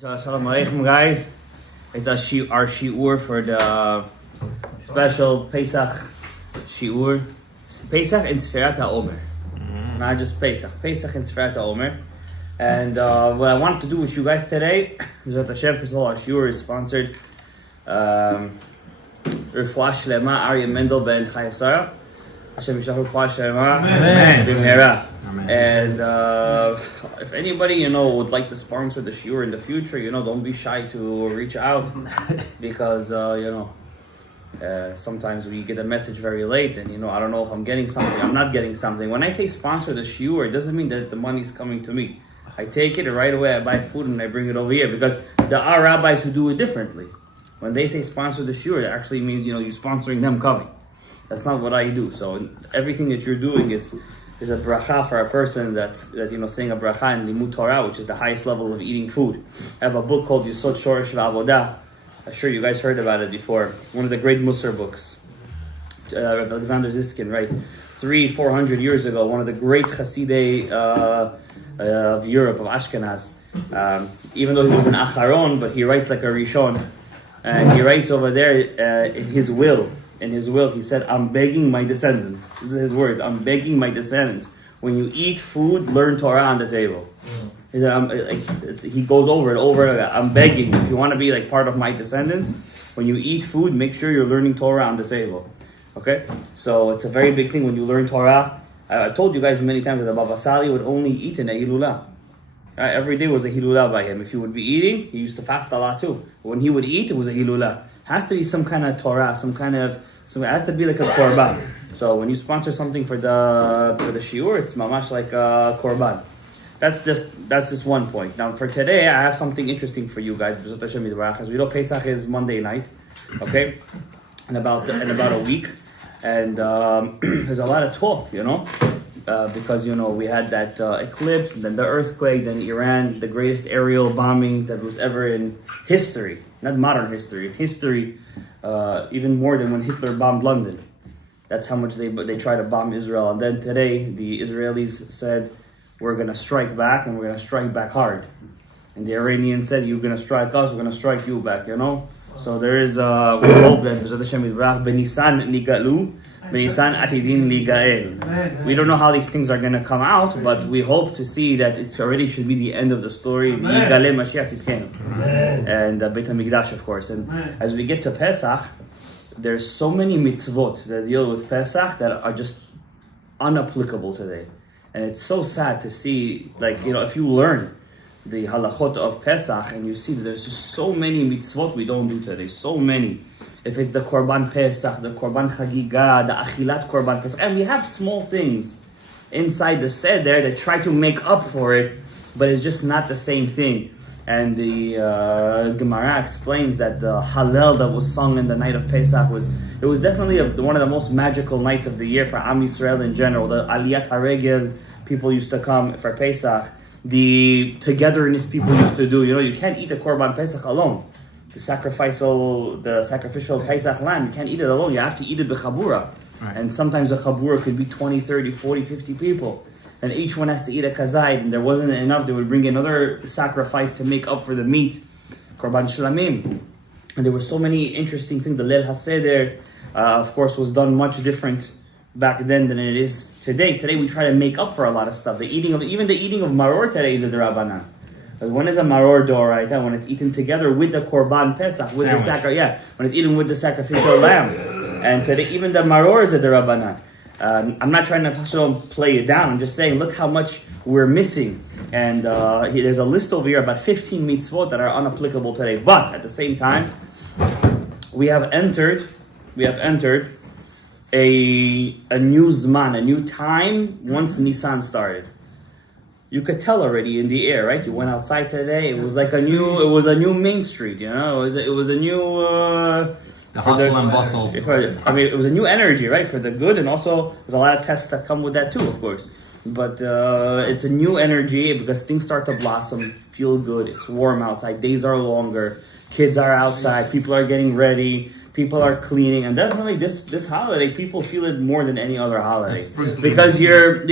Shalom Aleichem, guys. It's our shiur for the special Pesach shiur. Pesach in Sferat Omer, not just Pesach. Pesach in Sferat Omer. And what I want to do with you guys today is that Hashem, first of all, our shiur is sponsored. Refuah Shlema Aryeh Mendel ben Chayasara. Hashem Yishach Refuah Shlema. Amen. And if anybody would like to sponsor the shiur in the future, don't be shy to reach out because sometimes we get a message very late and I don't know if I'm getting something, I'm not getting something. When I say sponsor the shiur, it doesn't mean that the money's coming to me. I take it and right away I buy food and I bring it over here because there are rabbis who do it differently. When they say sponsor the shiur, it actually means you're sponsoring them coming. That's not what I do. So everything that you're doing is a bracha for a person that's saying a bracha in limud Torah, which is the highest level of eating food. I have a book called Yisod Shoresh V'Avodah. I'm sure you guys heard about it before. One of the great Musar books. Rav Alexander Ziskin, right? 300-400 years ago, one of the great Hasidei of Europe, of Ashkenaz. Even though he was an Acharon, but he writes like a Rishon. And he writes over there in his will, he said, I'm begging my descendants. This is his words. I'm begging my descendants. When you eat food, learn Torah on the table. He said, he goes over it over. I'm begging. If you want to be like part of my descendants, when you eat food, make sure you're learning Torah on the table. Okay? So it's a very big thing when you learn Torah. I've told you guys many times that the Baba Sali would only eat in a Hilulah. Right? Every day was a Hilulah by him. If he would be eating, he used to fast a lot too. But when he would eat, it was a Hilulah. Has to be some kind of Torah, so it has to be like a korban. So when you sponsor something for the shiur, it's mamash like a korban. That's just one point. Now for today, I have something interesting for you guys. As we know, Pesach is Monday night, okay, in about a week, and there's a lot of talk, because we had that eclipse, and then the earthquake, then Iran, the greatest aerial bombing that was ever in history. Not modern history, even more than when Hitler bombed London. That's how much they try to bomb Israel. And then today, the Israelis said, we're going to strike back, and we're going to strike back hard. And the Iranians said, you're going to strike us, we're going to strike you back, So there is, we hope that B'Nisan Ligalu, B'Nisan Atidin Ligael. We don't know how these things are going to come out, but we hope to see that it already should be the end of the story. And Beit HaMikdash, of course. And as we get to Pesach, there's so many mitzvot that deal with Pesach that are just unapplicable today. And it's so sad to see, if you learn the halachot of Pesach and you see that there's just so many mitzvot we don't do today, so many. If it's the Korban Pesach, the Korban Chagiga, the Achilat Korban Pesach, and we have small things inside the Seder that try to make up for it, but it's just not the same thing. And the Gemara explains that the Hallel that was sung in the night of Pesach was definitely one of the most magical nights of the year for Am Yisrael in general. The Aliyat HaRegel, people used to come for Pesach. The togetherness people used to do. You can't eat the Korban Pesach alone. The sacrificial Pesach lamb, you can't eat it alone. You have to eat it b'chabura. Right. And sometimes a chabura could be 20, 30, 40, 50 people. And each one has to eat a kazayit, and there wasn't enough. They would bring another sacrifice to make up for the meat. Korban shlamim. And there were so many interesting things. The Leil HaSeder, of course, was done much different back then than it is today. Today we try to make up for a lot of stuff. Even the eating of maror today is a derabanan. When is a maror doraita? When it's eaten together with the korban pesach, with when it's eaten with the sacrificial lamb. And today, even the maror is a derabanan. I'm not trying to play it down. I'm just saying, look how much we're missing. And there's a list over here about 15 mitzvot that are unapplicable today. But at the same time, we have entered a new zman, a new time once Nisan started. You could tell already in the air, right? You went outside today. It was like a new Main Street. It was a new the hustle and bustle. It was a new energy, right? For the good, and also there's a lot of tests that come with that too, of course. But it's a new energy because things start to blossom, feel good. It's warm outside. Days are longer. Kids are outside. People are getting ready. People are cleaning, and definitely this holiday, people feel it more than any other holiday Yes. because you're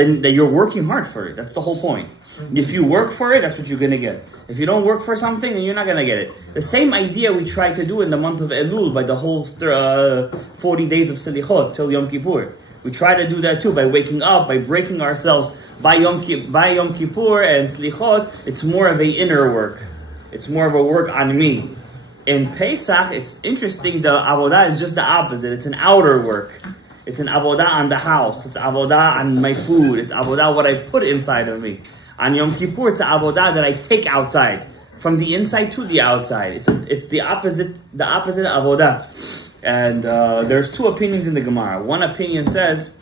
then you're working hard for it. That's the whole point. If you work for it, that's what you're gonna get. If you don't work for something, then you're not gonna get it. The same idea we try to do in the month of Elul by the whole 40 days of Selichot till Yom Kippur. We try to do that too by waking up, by breaking ourselves by Yom Kippur and Slichot. It's more of a inner work. It's more of a work on me. In Pesach, it's interesting, the avodah is just the opposite. It's an outer work. It's an avodah on the house. It's avodah on my food. It's avodah what I put inside of me. On Yom Kippur, it's an avodah that I take outside. From the inside to the outside. It's the opposite avodah. And there's two opinions in the Gemara. One opinion says,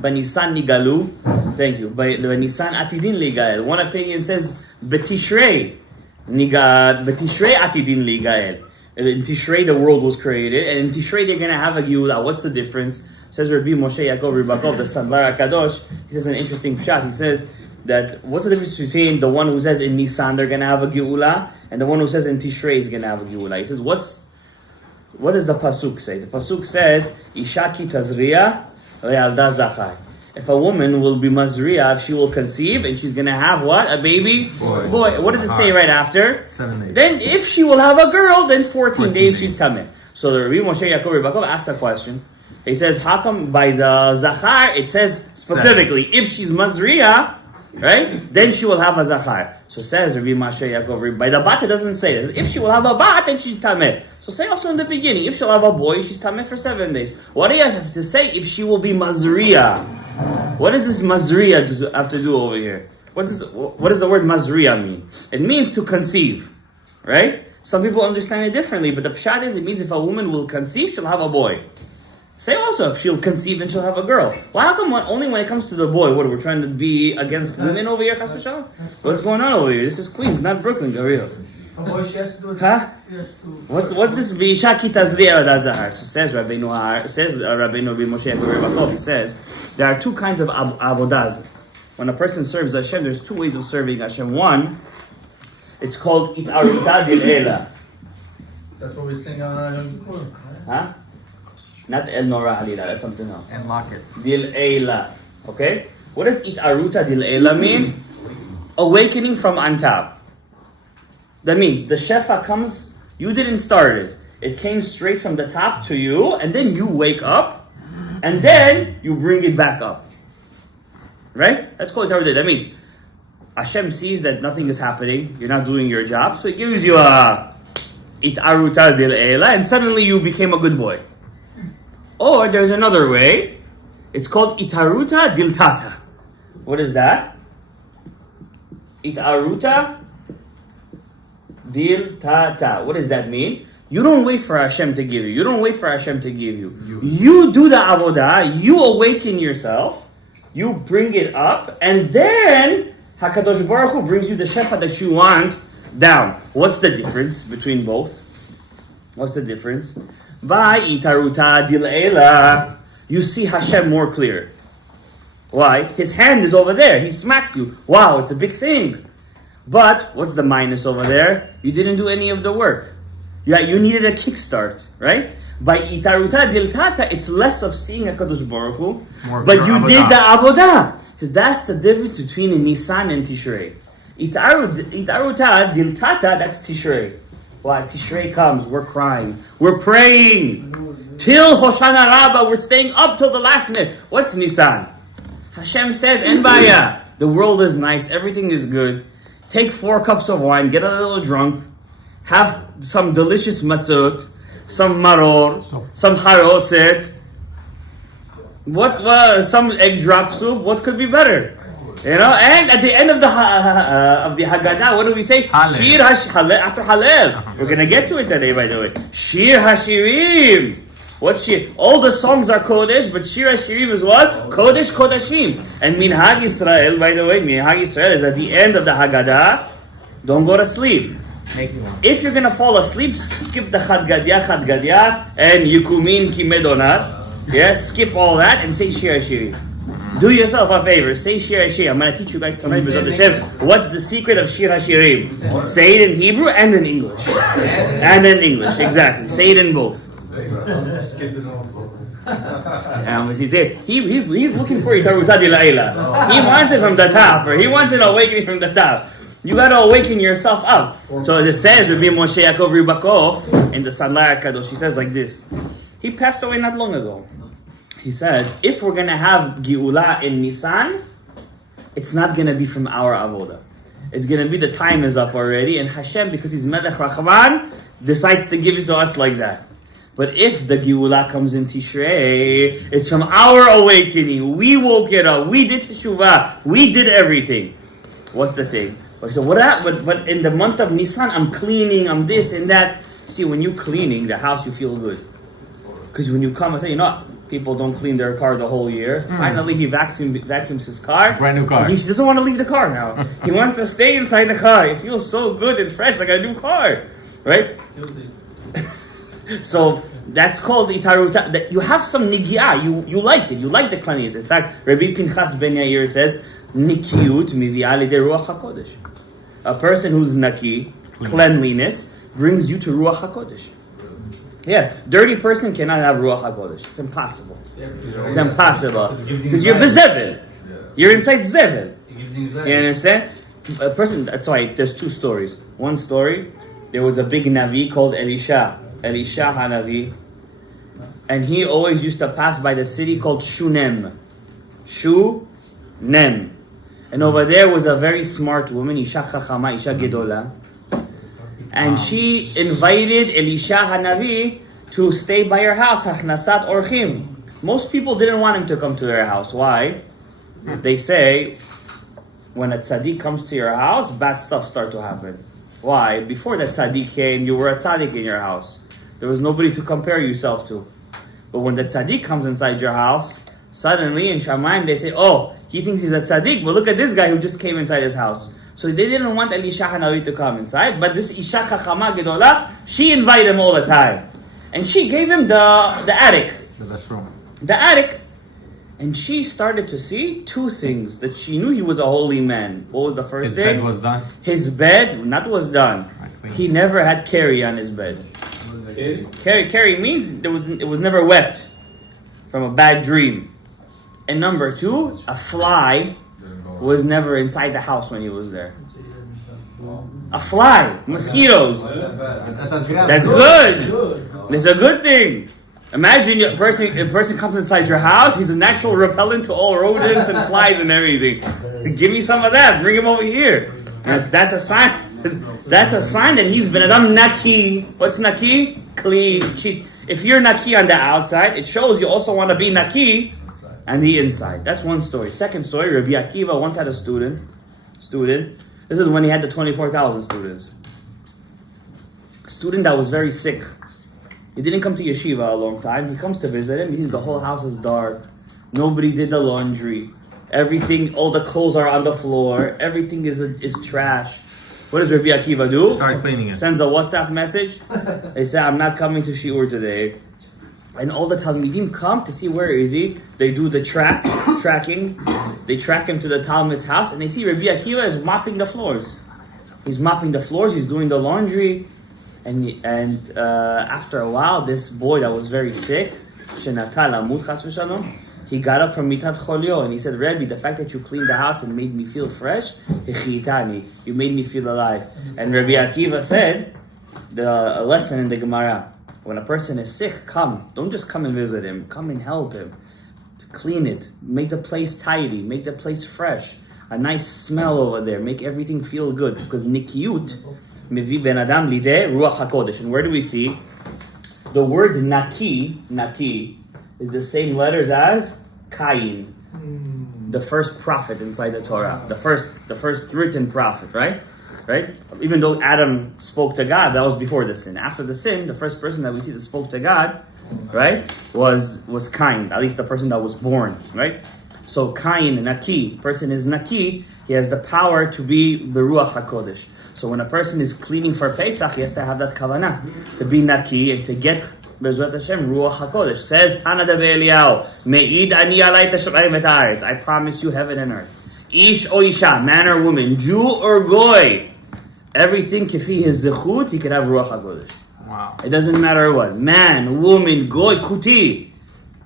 Banisan nigalu. Thank you. Banisan atidin ligael. One opinion says, Betishrei. Betishrei atidin ligael. In Tishrei the world was created, and in Tishrei they're gonna have a Geula. What's the difference? Says Rabbi Moshe Yaakov Ribakov, the Sandlar HaKadosh. He says an interesting pshat. He says that what's the difference between the one who says in Nisan they're gonna have a Geula and the one who says in Tishrei is gonna have a Geula? He says what does the pasuk say? The pasuk says Isha ki tazriya ve'alda zachar. If a woman will be mazriya, if she will conceive, and she's gonna have what? A baby? Boy. What does it say right after? 7 days. Then if she will have a girl, then 14 days she's tameh. So the Rabbi Moshe Yaakov Ribakov asks a question. He says, how come by the zachar it says specifically if she's mazriya, right? Then she will have a zachar. So says Rabbi Moshe Yaakov, by the bat it doesn't say this. If she will have a bat, then she's tameh. So say also in the beginning, if she'll have a boy, she's tameh for 7 days. What do you have to say if she will be mazriya? What does this mazriya have to do over here? What does the word mazriya mean? It means to conceive, right? Some people understand it differently, but the pshat is it means if a woman will conceive, she'll have a boy. Say also if she'll conceive and she'll have a girl. Well, how come only when it comes to the boy? What, we're trying to be against women over here, chas v'shalom? What's going on over here? This is Queens, not Brooklyn, Gabriel. A boy, she has to do it. Huh? She has to. What's this v'isha ki tazriya v'da zahar? So says Rabbeinu Rabbi Moshe Yaakov Ribakov, he says there are two kinds of avodas. When a person serves Hashem, there's two ways of serving Hashem. One, it's called itaruta dil'ela. That's what we sing on Yom Kippur. Huh? Not El Nora Halila, that's something else. And lock it. Dil'ela. Okay? What does itaruta dil'ela mean? Awakening from on top. That means the shefa comes, you didn't start it. It came straight from the top to you, and then you wake up, and then you bring it back up. Right? That's called itaruta. That means Hashem sees that nothing is happening, you're not doing your job, so He gives you a itaruta dil'ela, and suddenly you became a good boy. Or there's another way, it's called itaruta diltata. What is that? Itaruta diltata. What does that mean? You don't wait for Hashem to give you. You don't wait for Hashem to give you. You do the avodah, you awaken yourself, you bring it up, and then HaKadosh Baruch Hu brings you the shefa that you want down. What's the difference between both? What's the difference? By itaruta dil'ela, you see Hashem more clear. Why? His hand is over there. He smacked you. Wow, it's a big thing. But what's the minus over there? You didn't do any of the work. You needed a kickstart, right? By itaruta diltata, it's less of seeing HaKadosh Baruch Hu, but you did the avodah. Because that's the difference between Nisan and Tishrei. Itaruta diltata, that's Tishrei. Why? Tishrei comes, we're crying, we're praying. Till Hoshana Rabbah, we're staying up till the last minute. What's Nisan? Hashem says, En baya, the world is nice, everything is good. Take 4 cups of wine, get a little drunk, have some delicious matzot, some maror, some haroset, some egg drop soup. What could be better? You know, and at the end of the Haggadah, what do we say? Hallel. Shir Hallel after Hallel. We're gonna get to it today, by the way. Shir Hashirim. What's Shir? All the songs are Kodesh, but Shir Hashirim is what? Kodesh Kodashim. And Minhag Yisrael, by the way, Minhag Yisrael is at the end of the Haggadah. Don't go to sleep. If you're gonna fall asleep, skip the Chad Gadya, and Yukumin Ki Medonat. Yeah, skip all that and say Shir Hashirim. Do yourself a favor. Say Shir HaShirim. I'm going to teach you guys tonight. What's the secret of Shir HaShirim? Say it in Hebrew and in English. And in English, exactly. Say it in both. He's looking for Itaruta di Laila. He wants it from the top, or he wants an awakening from the top. You got to awaken yourself up. So it says, Rabbi Moshe Yaakov Ribakov in the Sanlar Kadosh, he says like this. He passed away not long ago. He says, if we're going to have Geula in Nisan, it's not going to be from our avoda. It's going to be the time is up already, and Hashem, because He's Melech Rachman, decides to give it to us like that. But if the Geula comes in Tishrei, it's from our awakening. We woke it up. We did Teshuvah. We did everything. What's the thing? So but in the month of Nisan, I'm cleaning, I'm this and that. See, when you're cleaning the house, you feel good. Because when you come and say, people don't clean their car the whole year. Finally, he vacuums his car. Brand new car. He doesn't want to leave the car now. He wants to stay inside the car. It feels so good and fresh, like a new car. Right? So that's called itaruta. That you have some nigia. You like it. You like the cleanliness. In fact, Rabbi Pinchas ben Yair says, Nikiyut mivi'ah lidei ruach hakodesh. A person who's naki, cleanliness, brings you to ruach hakodesh. Yeah, dirty person cannot have ruach hakodesh. It's impossible. It's impossible because you're bezevel. You're inside zevel. You understand? A person. That's why there's two stories. One story, there was a big navi called Elisha Hanavi, and he always used to pass by the city called Shunem. And over there was a very smart woman, Isha Chachama, Isha Gedola. And she invited Elisha Hanavi to stay by her house, Hachnasat Orchim. Most people didn't want him to come to their house. Why? They say, when a tzaddik comes to your house, bad stuff start to happen. Why? Before that tzaddik came, you were a tzaddik in your house. There was nobody to compare yourself to. But when the tzaddik comes inside your house, suddenly in Shamayim they say, he thinks he's a tzaddik, but look at this guy who just came inside his house. So they didn't want Elisha Hanavi to come inside, but this Isha Chachama Gedola, she invited him all the time. And she gave him the attic. The best room. The attic. And she started to see two things, that she knew he was a holy man. What was the first thing? His bed was done? His bed, not was done. He never had keri on his bed. Keri means it was never wet from a bad dream. And number two, a fly was never inside the house when he was there. A fly, mosquitoes. That's good. It's a good thing. Imagine a person comes inside your house, he's a natural repellent to all rodents and flies and everything. Give me some of that, bring him over here. That's a sign. That's a sign that he's been Adam Naki. What's Naki? Clean. If you're Naki on the outside, it shows you also want to be Naki on the inside. That's one story. Second story, Rabbi Akiva once had a student. This is when he had the 24,000 students. A student that was very sick. He didn't come to yeshiva a long time. He comes to visit him. He sees the whole house is dark. Nobody did the laundry. Everything, all the clothes are on the floor. Everything is trash. What does Rabbi Akiva do? Start cleaning it. Sends a WhatsApp message. They say, I'm not coming to shiur today. And all the Talmidim come to see where is he. They do the tracking. They track him to the Talmid's house, and they see Rabbi Akiva is mopping the floors. He's mopping the floors. He's doing the laundry. And after a while, this boy that was very sick, he got up from Mitat Cholio and he said, Rebbe, the fact that you cleaned the house and made me feel fresh, you made me feel alive. And Rabbi Akiva said, a lesson in the Gemara, when a person is sick, come. Don't just come and visit him. Come and help him. Clean it. Make the place tidy. Make the place fresh. A nice smell over there. Make everything feel good. Because nikiyut, mevi ben adam lidei ruach hakodesh. And where do we see? The word naki is the same letters as Cain, the first prophet inside the Torah, the first written prophet, right? Even though Adam spoke to God, that was before the sin. After the sin, the first person that we see that spoke to God, right, was Cain, at least the person that was born, right? So Cain, naki, person is naki, he has the power to be beruach hakodesh. So when a person is cleaning for Pesach, he has to have that kavanah, to be naki and to get Bezrat Hashem, Ruach HaKodesh. Says Tana de Be'eliyahu, Me'id ani alay tashamayim et haaretz. I promise you heaven and earth. Ish o isha, man or woman, Jew or goy. Everything kifi his zechut, he can have Ruach HaKodesh. Wow. It doesn't matter what. Man, woman, goy, kuti.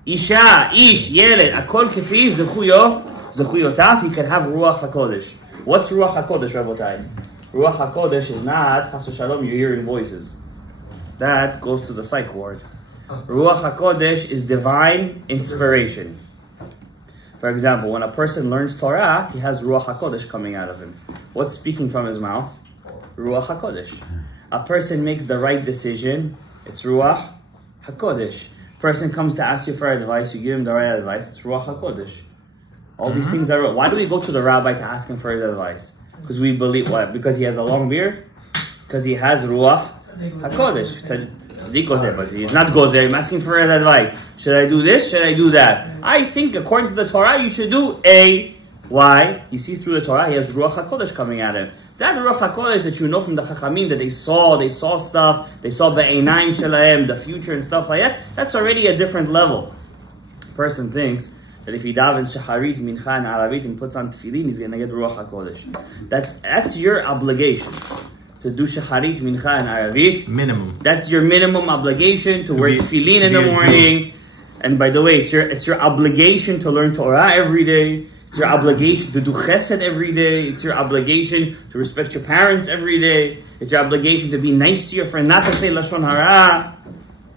Isha, ish, yeled, akol kifi zechuyotav, he can have Ruach HaKodesh. What's Ruach HaKodesh, Rabotai? Ruach HaKodesh is not, Chas v'shalom, you're hearing voices. That goes to the psych ward. Ruach HaKodesh is divine inspiration. For example, when a person learns Torah, he has Ruach HaKodesh coming out of him. What's speaking from his mouth? Ruach HaKodesh. A person makes the right decision, it's Ruach HaKodesh. Person comes to ask you for advice, you give him the right advice, it's Ruach HaKodesh. All these things are... Why do we go to the rabbi to ask him for his advice? Because we believe... What? Because he has a long beard? Because he has Ruach HaKodesh. Tzaddik gozer, but he's not gozer. I'm asking for his advice. Should I do this? Should I do that? I think according to the Torah, you should do A. Why? He sees through the Torah, he has Ruach HaKodesh coming at him. That Ruach HaKodesh that you know from the Chachamim, that they saw stuff, they saw Be'einayim Shelahem, the future and stuff like that, that's already a different level. Person thinks that if he davens Shacharit, Mincha, and Aravit, and puts on Tefillin, he's going to get Ruach HaKodesh. That's your obligation. To do Shacharit, Mincha, and Aravit. Minimum. That's your minimum obligation to wear Tefillin in the morning. And by the way, it's your obligation to learn Torah every day. It's your obligation to do chesed every day. It's your obligation to respect your parents every day. It's your obligation to be nice to your friend, not to say Lashon Hara.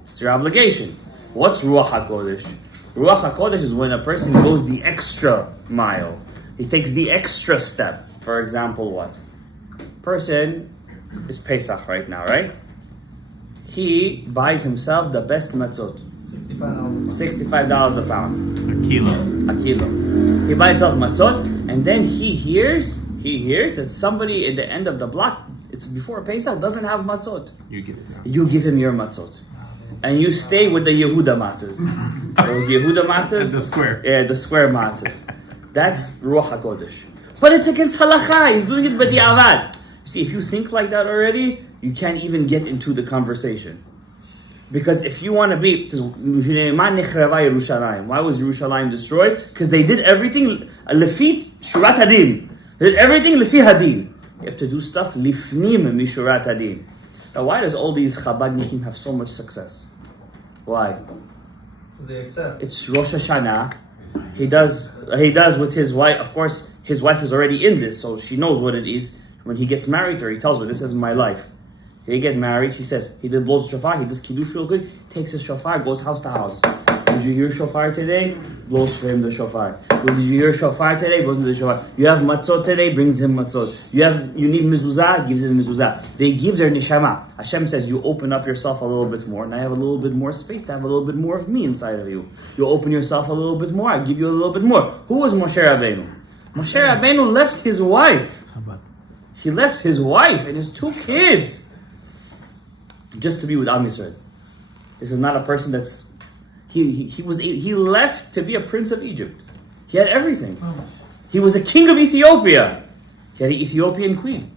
It's your obligation. What's Ruach HaKodesh? Ruach HaKodesh is when a person goes the extra mile. He takes the extra step. For example, what? Person is Pesach right now, right? He buys himself the best matzot. $65 a pound. A kilo. He buys himself matzot, and then he hears that somebody at the end of the block, it's before Pesach, doesn't have matzot. You give it to him. You give him your matzot. And you stay with the Yehuda matzahs. Those Yehuda matzahs. And the square. Yeah, the square matzahs. That's Ruach HaKodesh. But it's against halakha. He's doing it b'di'avad. You see, if you think like that already, you can't even get into the conversation. Because if you want to be... Why was Yerushalayim destroyed? Because they did everything lefi shurat hadin. They did everything lefi hadin. You have to do stuff lifnim mishurat hadin. Now, why does all these Chabadnikim have so much success? Why? Because they accept. It's Rosh Hashanah. He does with his wife. Of course, his wife is already in this, so she knows what it is. When he gets married to her, he tells her, "This is my life." They get married. He says he blows shofar. He does kiddush real good. Takes his shofar, goes house to house. Did you hear shofar today? Blows for him the shofar. Did you hear shofar today? Blows him the shofar. You have matzot today? Brings him matzot. You need mezuzah? Gives him mezuzah. They give their neshama. Hashem says you open up yourself a little bit more, and I have a little bit more space to have a little bit more of me inside of you. You open yourself a little bit more. I give you a little bit more. Who was Moshe Rabbeinu? Moshe Rabbeinu left his wife. He left his wife and his 2 kids just to be with Am Yisrael. This is not a person that's... He left to be a prince of Egypt. He had everything. He was a king of Ethiopia. He had an Ethiopian queen.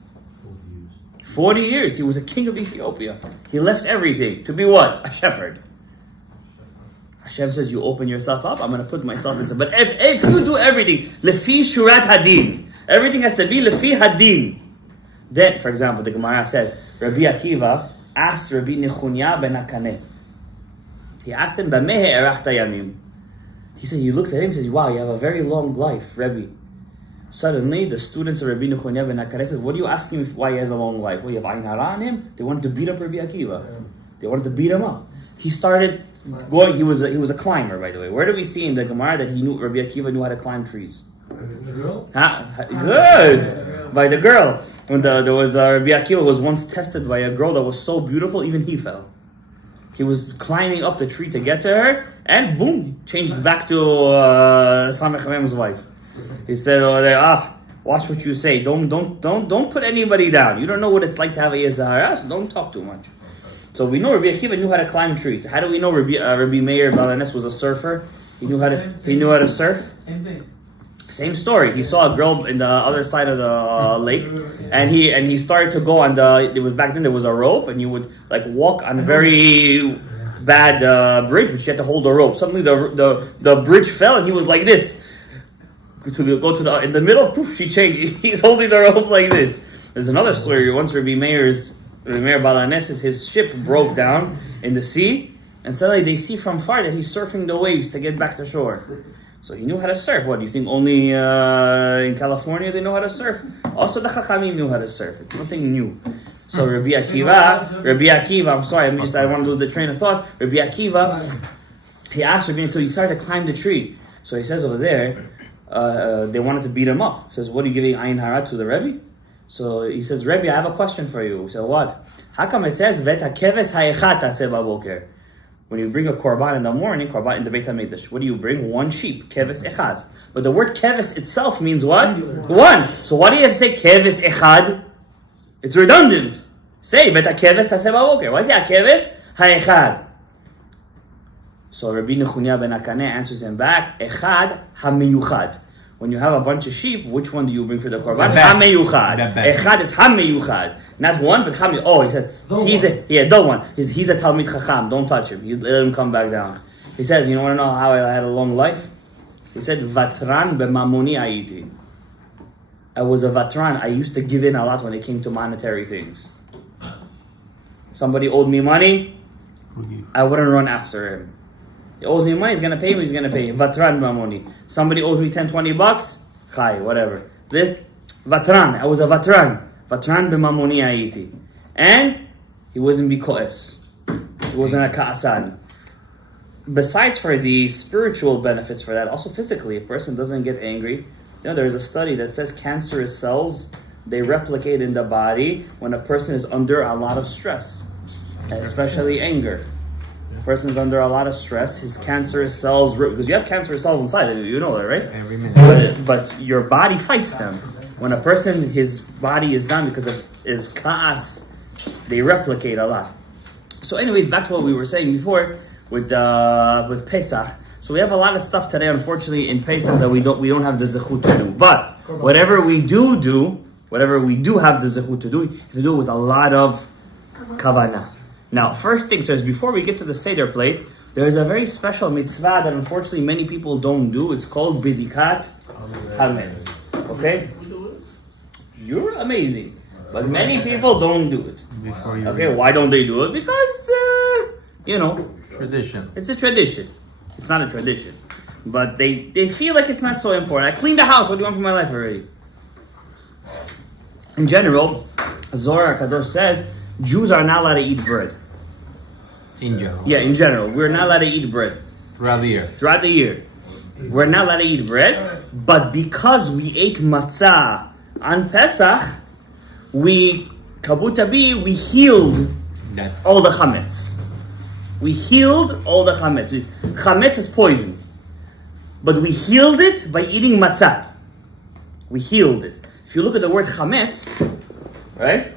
40 years. He was a king of Ethiopia. He left everything to be what? A shepherd. Hashem says, you open yourself up, I'm going to put myself inside. But if you do everything, lefi shurat hadin, everything has to be lefi hadin. Then, for example, the Gemara says, Rabbi Akiva asked Rabbi Nechunya ben Akaneh. He asked him, B'meh erachta yamim. He said, he looked at him and said, wow, you have a very long life, Rabbi. Suddenly, the students of Rabbi Nechunya ben Akaneh said, what are you asking him why he has a long life? Well, you have Ayin Hara on him? They wanted to beat up Rabbi Akiva. They wanted to beat him up. He started going, he was a climber, by the way. Where do we see in the Gemara that Rabbi Akiva knew how to climb trees? The girl? Good! By the girl. When there was Rabbi Akiva was once tested by a girl that was so beautiful, even he fell. He was climbing up the tree to get to her, and boom, changed back to Samech Mem's wife. He said, watch what you say. Don't put anybody down. You don't know what it's like to have a Yezahara, so don't talk too much. So we know Rabbi Akiva knew how to climb trees. How do we know Rabbi Meir Balanes was a surfer? He knew how to surf. Same thing. Same story. He saw a girl in the other side of the lake, and he started to go on it was back then there was a rope, and you would like walk on very bad bridge, which you had to hold a rope. Suddenly the bridge fell and he was like this. In the middle, poof, she changed. He's holding the rope like this. There's another story. Once Rabbi Meir Balanesis, his ship broke down in the sea, and suddenly they see from far that he's surfing the waves to get back to shore. So he knew how to surf. What, do you think only in California they know how to surf? Also the Chachamim knew how to surf. It's nothing new. So Rabbi Akiva, I'm sorry, I want to lose the train of thought. Rabbi Akiva, he asked Rabbi, so he started to climb the tree. So he says over there, they wanted to beat him up. He says, what are you giving Ayin Hara to the Rebbe? So he says, Rebbe, I have a question for you. He said, what? How come it says, Veta keves ha'echat taseh baboker? When you bring a korban in the morning, korban in the Beit HaMikdash, what do you bring? One sheep, keves echad. But the word keves itself means what? One. So why do you have to say keves echad? It's redundant. Say, Veta keves taseh baboker. Why is it keves ha'echad? So Rabbi Nechunya ben Akaneh answers him back, echad ha'meyuchad. When you have a bunch of sheep, which one do you bring for the korban? Hameyuchad. Echad is hameyuchad. Not one, but hameyuchad. Oh, he said, the one. He's a Talmid Chacham. Don't touch him. You let him come back down. He says, you want to know how I had a long life? He said, Vatran b'mamoni ayiti. I was a vatran. I used to give in a lot when it came to monetary things. Somebody owed me money, I wouldn't run after him. He owes me money, he's going to pay me, he's going to pay. Vatran b'mamoni. Somebody owes me 10, 20 bucks, chai, whatever. This, vatran, I was a vatran. Vatran b'mamoni ayiti. And he wasn't bikoes. He wasn't a ka'asan. Besides for the spiritual benefits for that, also physically, a person doesn't get angry. You know, there's a study that says cancerous cells, they replicate in the body when a person is under a lot of stress, especially anger. A person's under a lot of stress, his cancerous cells, because you have cancerous cells inside of you, you know that, right? Every minute. But your body fights them. When a person, his body is down because of his ka'as, they replicate a lot. So anyways, back to what we were saying before with Pesach. So we have a lot of stuff today, unfortunately, in Pesach that we don't have the zechut to do. But whatever we do have the zechut to do, you have to do it with a lot of kavanah. Now, first thing, so before we get to the Seder plate, there is a very special mitzvah that unfortunately many people don't do. It's called bidikat hametz. Okay? You're amazing. But many people don't do it. Okay, why don't they do it? Because, Tradition. It's a tradition. It's not a tradition. But they feel like it's not so important. I cleaned the house. What do you want from my life already? In general, Zohar HaKadosh says, Jews are not allowed to eat bread. In general. Yeah, in general. We're not allowed to eat bread. Throughout the year. We're not allowed to eat bread. But because we ate matzah on Pesach, we healed all the chametz. We healed all the chametz. Chametz is poison. But we healed it by eating matzah. We healed it. If you look at the word chametz, right?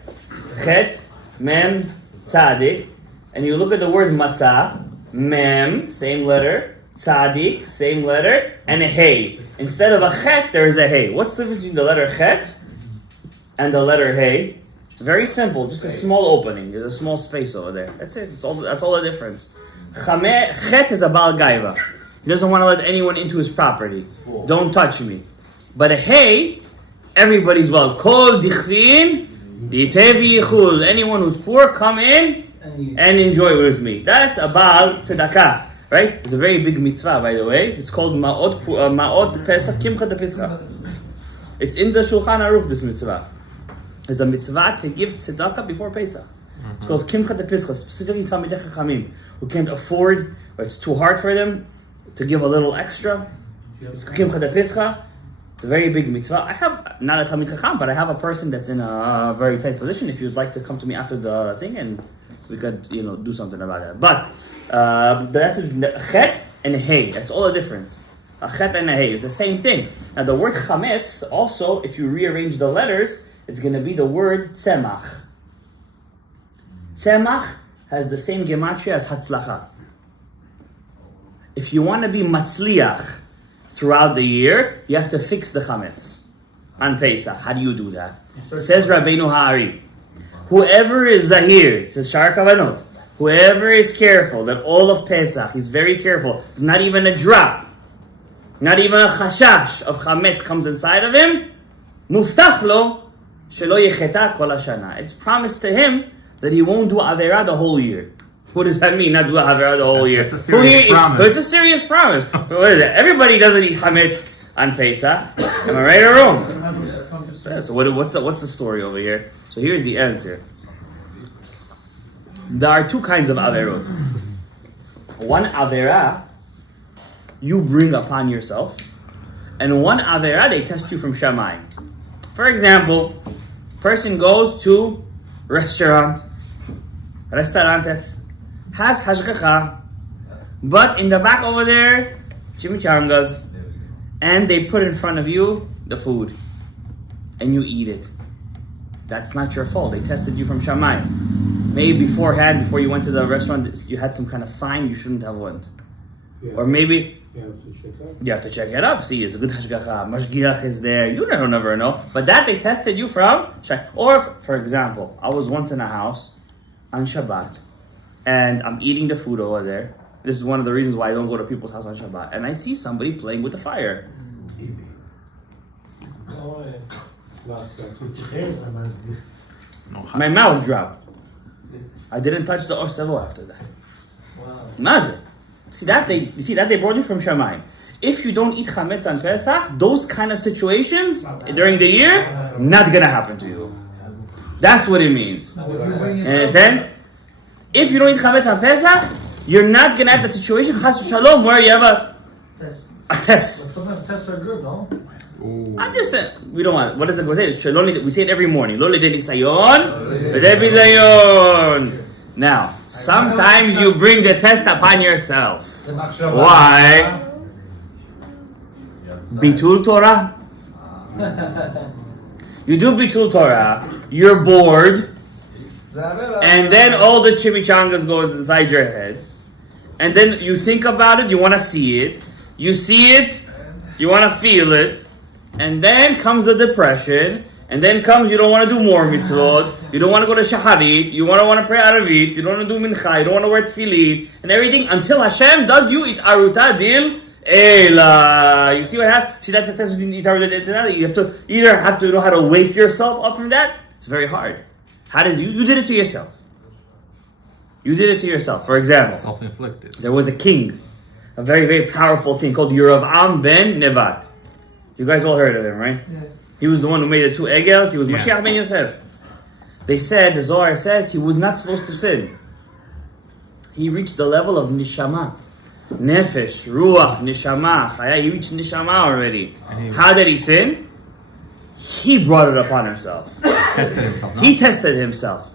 Chet, mem, tzadik. And you look at the word matzah, mem, same letter, tzadik, same letter, and a hey. Instead of a chet, there is a hey. What's the difference between the letter chet and the letter hey? Very simple, just a small opening. There's a small space over there. That's it. That's all the difference. Chet is a Baal Gaiva. He doesn't want to let anyone into his property. Don't touch me. But a hey, everybody's welcome. Kol dichvin, yitevi yichul. Anyone who's poor, come in and enjoy with me. That's a Baal Tzedakah, right? It's a very big mitzvah, by the way. It's called Ma'ot Pesach Kimcha de Pesach. It's in the Shulchan Aruch, this mitzvah. It's a mitzvah to give tzedakah before Pesach. It's called Kimcha de Pesach, specifically Talmidei Chachamim, who can't afford, or it's too hard for them to give a little extra. It's Kimcha de Pesach. It's a very big mitzvah. I have, not a Talmid Chacham, but I have a person that's in a very tight position. If you'd like to come to me after the thing, and we could, do something about that. But that's a chet and a hey. That's all the difference. A chet and a hey. It's the same thing. Now the word chametz, also, if you rearrange the letters, it's going to be the word tzemach. Tzemach has the same gematria as hatzlacha. If you want to be matzliach throughout the year, you have to fix the chametz on Pesach. How do you do that? Says Rabbeinu Ha'ari, whoever is zahir, says Shar Kavanot, Whoever is careful, that all of Pesach, he's very careful, not even a drop, not even a chashash of chametz comes inside of him, muftach lo shelo yecheta kol hashana. It's promised to him that he won't do avera the whole year. What does that mean, not do avera the whole year? It's a serious promise. It's a serious promise. What is it? Everybody doesn't eat chametz on Pesach. Am I right or wrong? So what's the story over here? So here's the answer. There are two kinds of averot. One avera you bring upon yourself, and one avera they test you from Shamayim. For example, person goes to restaurants, has hashgacha, but in the back over there, chimichangas, and they put in front of you the food, and you eat it. That's not your fault. They tested you from Shamayim. Maybe beforehand, before you went to the restaurant, you had some kind of sign you shouldn't have went. Yeah. Or maybe You have to check up. you have to check it up. See, it's a good hashgacha. Mashgiach is there. You never know. But that they tested you from. Or, for example, I was once in a house on Shabbat, and I'm eating the food over there. This is one of the reasons why I don't go to people's house on Shabbat. And I see somebody playing with the fire. My mouth dropped. I didn't touch the Osavo after that. Wow. Mazeh. See that they brought you from Shamayim. If you don't eat chametz on Pesach, those kind of situations during the year, not gonna happen to you. That's what it means. Understand? If you don't eat chametz on Pesach, you're not gonna have the situation chas v'shalom where you have a test. But sometimes tests are good, no? I'm just saying, we don't want. What does the Gemara say? We say it every morning. Lo lidei nisayon, lidei bizayon. Now, sometimes you bring the test upon yourself. Why? Bitul Torah. You do Bitul Torah. You're bored, and then all the chimichangas goes inside your head, and then you think about it. You want to see it. You see it. You want to feel it. And then comes the depression, and then comes you don't want to do more mitzvot, you don't want to go to shacharit, you want to pray Aravit, you don't want to do mincha, you don't want to wear tefillin, and everything, until Hashem does you it aruta dil ela. You see what happens? See, that's the test between itaruta dil ela. You have to know how to wake yourself up from that. It's very hard. How did you did it to yourself. You did it to yourself. For example, self-inflicted. There was a king, a very, very powerful king called Yeravam ben Nevat. You guys all heard of him, right? Yeah. He was the one who made the two egels. He was Mashiach ben Yosef. They said, the Zohar says, he was not supposed to sin. He reached the level of nishama. Nefesh, ruach, nishama, chaya. He reached nishama already. How did he sin? He brought it upon himself. Tested himself. No? He tested himself.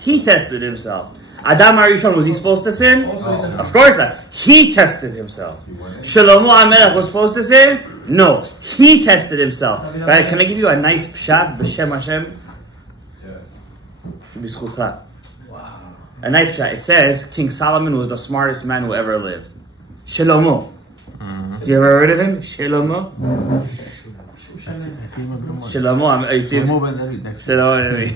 He tested himself. Adam HaRishon, was he supposed to sin? Of course not. He tested himself. Shlomo HaMelech was supposed to sin? No. He tested himself. Right? Can I give you a nice pshat? B'Shem Hashem? B'zchutcha. A nice pshat. It says, King Solomon was the smartest man who ever lived. Shlomo. You ever heard of him? Shlomo? Shlomo. You see him? Shlomo.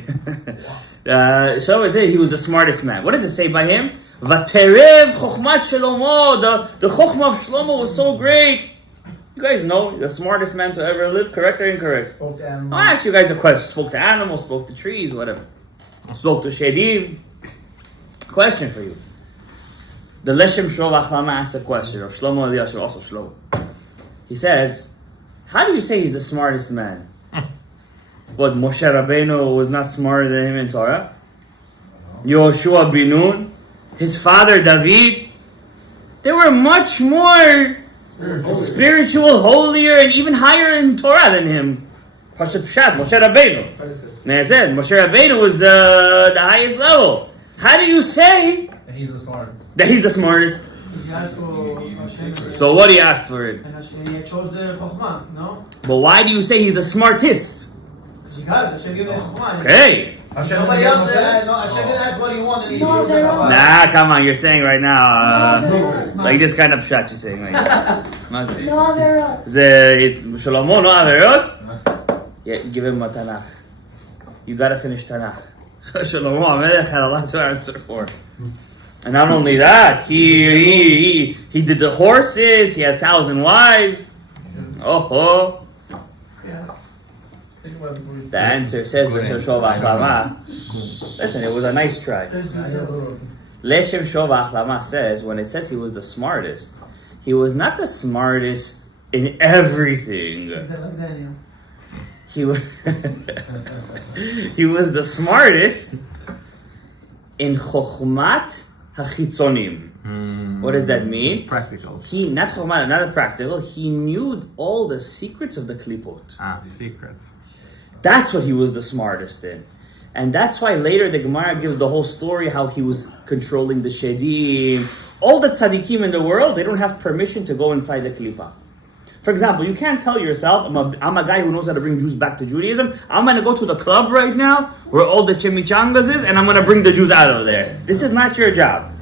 Shlomo said he was the smartest man. What does it say by him? Vaterev chokhmat Shlomo. The chokhmah of Shlomo was so great. You guys know the smartest man to ever live. Correct or incorrect? I'll ask you guys a question. Spoke to animals, spoke to trees, whatever. Spoke to shedim. Question for you. The Leshem Shov Achlama asks a question, or Shlomo Eliyahu, also Shlomo. He says, how do you say he's the smartest man? What, Moshe Rabbeinu was not smarter than him in Torah? Yoshua bin Nun, his father David, they were much more spiritual, holier, and even higher in Torah than him. Pashat Pshat, Moshe Rabbeinu. And I said, Moshe Rabbeinu was the highest level. How do you say And he's the smart. that he's the smartest? He asked for So what he asked for it? and he chose the chokhmah, no? But why do you say he's the smartest? Because he got it. Hashem gave him chokhmah. Okay. Nobody else said, no, Hashem didn't ask what do you want and he chose the chokhmah. Nah, come on, you're saying right now, like this kind of shot you're saying right now. No averot. Shlomo, no averot? Yeah, give him a Tanakh. You gotta finish Tanakh. Shlomo HaMelech had a lot to answer for. And not only that, he did the horses. He had 1,000 wives. Oh. The answer says Leshem Shova Achlama. Listen, it was a nice try. Leshem Shova Achlama says when it says he was the smartest, he was not the smartest in everything. He was the smartest in Chokhmat HaChitzonim. What does that mean? Practical. He not Chokhmat, not practical. He knew all the secrets of the klipot. Secrets. That's what he was the smartest in. And that's why later the Gemara gives the whole story how he was controlling the shedim. All the tzaddikim in the world, they don't have permission to go inside the klipa. For example, you can't tell yourself, I'm a guy who knows how to bring Jews back to Judaism. I'm going to go to the club right now where all the chimichangas is and I'm going to bring the Jews out of there. This is not your job.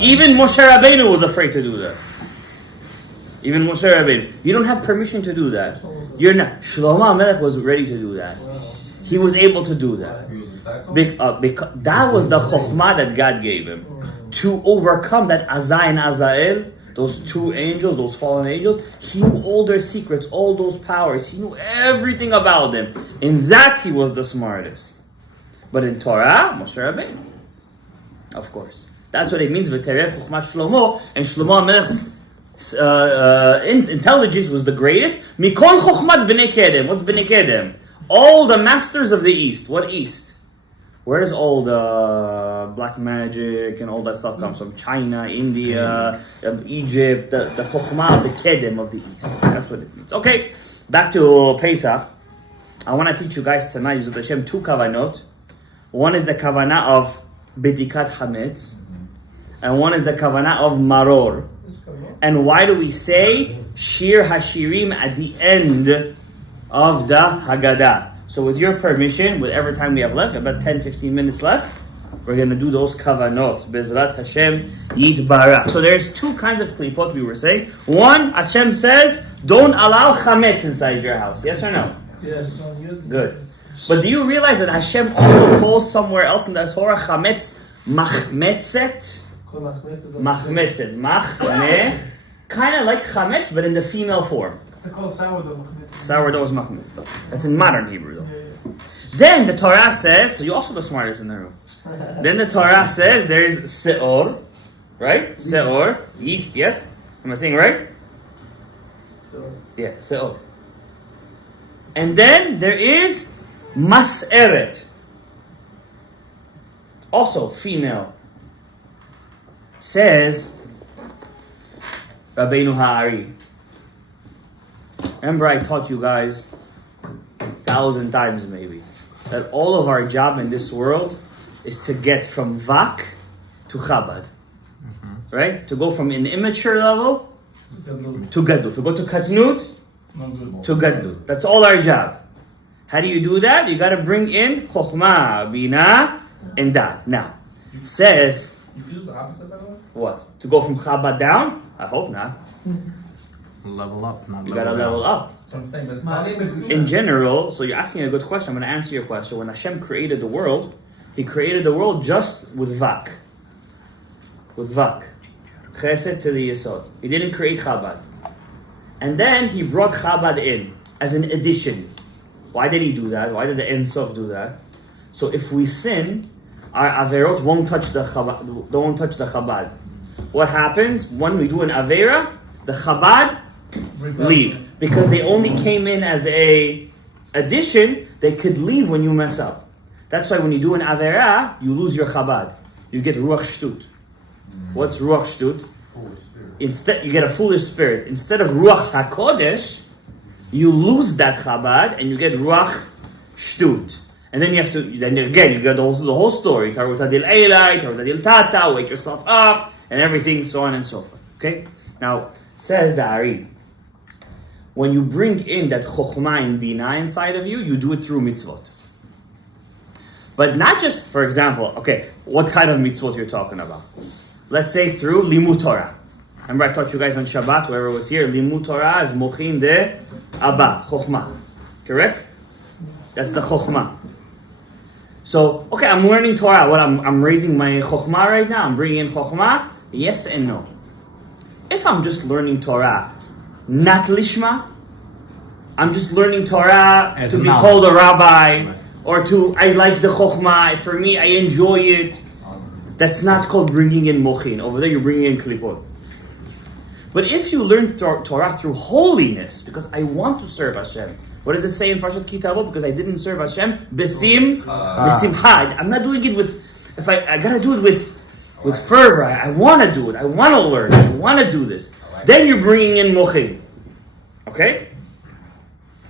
Even Moshe Rabbeinu was afraid to do that. Even Moshe Rabbeinu. You don't have permission to do that. You're not. Shlomo HaMelech was ready to do that. He was able to do that. Because that was the chokhmah that God gave him. To overcome that Azah and Azael, those two angels, those fallen angels, he knew all their secrets, all those powers. He knew everything about them. In that he was the smartest. But in Torah, Moshe Rabbeinu. Of course. That's what it means, V'terev chokhmat Shlomo, and Shlomo HaMelech's intelligence was the greatest. Mikol chokhmat b'nei kedem. What's b'nei kedem? All the masters of the East. What East? Where does all the black magic and all that stuff come from? China, India, Egypt, the chokhmah, the kedem of the East. That's what it means. Okay, back to Pesach. I want to teach you guys tonight, Yuzat Hashem, 2 kavanot. One is the kavanah of bedikat hametz, and one is the kavanah of maror. And why do we say Shir Hashirim at the end of the Haggadah? So with your permission, whatever time we have left, about 10-15 minutes left, we're going to do those kavanot. Bezrat Hashem Yitbarach. So there's 2 kinds of klipot we were saying. One, Hashem says, don't allow chametz inside your house. Yes or no? Yes. Good. But do you realize that Hashem also calls somewhere else in the Torah chametz machmetzet? Machmetzet. Machme. Kind of like chametz, but in the female form. They call sourdough. Sourdough is machmetz. That's in modern Hebrew though. Then the Torah says, so you're also the smartest in the room. Then the Torah says there's seor, right? Seor, yeast, yes? Am I saying right? Yeah, seor. And then there is mas'eret. Also female. Says Rabbeinu Ha'ari. Remember I taught you guys 1,000 times maybe that all of our job in this world is to get from Vak to Chabad. Right? To go from an immature level to Gadlut. To go to Katnut to Gadlut. That's all our job. How do you do that? You got to bring in Chokhmah, Bina, and Dat. Now, says... You do the opposite, by the way? What? To go from Chabad down? I hope not. Level up, not You gotta level up. That's what I'm saying, but it's possible. In general, so you're asking a good question. I'm going to answer your question. When Hashem created the world, He created the world just with Vak. With Vak. Chesed to the Yesod. He didn't create Chabad. And then He brought Chabad in as an addition. Why did He do that? Why did the Ein Sof do that? So if we sin, our Averot won't touch the Chabad. What happens when we do an Avera? The Chabad leave. Because they only came in as a addition, they could leave when you mess up. That's why when you do an Avera, you lose your Chabad. You get Ruach Shtut. What's Ruach Shtut? Instead, you get a foolish spirit. Instead of Ruach HaKodesh, you lose that Chabad and you get Ruach Shtut. And then you have to, then again, you got the whole story. Tarut Adil Eilai, Tarut Adil Tata, wake yourself up, and everything, so on and so forth. Okay? Now, says the Ari, when you bring in that Chokhmah and Bina inside of you, you do it through mitzvot. But not just, for example, okay, what kind of mitzvot you're talking about? Let's say through Limud Torah. Remember I taught you guys on Shabbat, whoever was here, Limud Torah is Mochin de Abba, Chokhmah. Correct? That's the Chokhmah. So, okay, I'm learning Torah. What I'm raising my chokhmah right now. I'm bringing in chokhmah. Yes and no. If I'm just learning Torah, not lishma, I'm just learning Torah As to be knowledge. called a rabbi, Right. or to, I like the chokhmah, for me, I enjoy it. That's not called bringing in mochin. Over there, you're bringing in klipot. But if you learn Torah through holiness, because I want to serve Hashem, what does it say in Parshat Kitavo? Because I didn't serve Hashem, besimcha. I'm not doing it with, I gotta do it with fervor. I want to do it. I want to learn. I want to do this. Then you're bringing in mochin. Okay?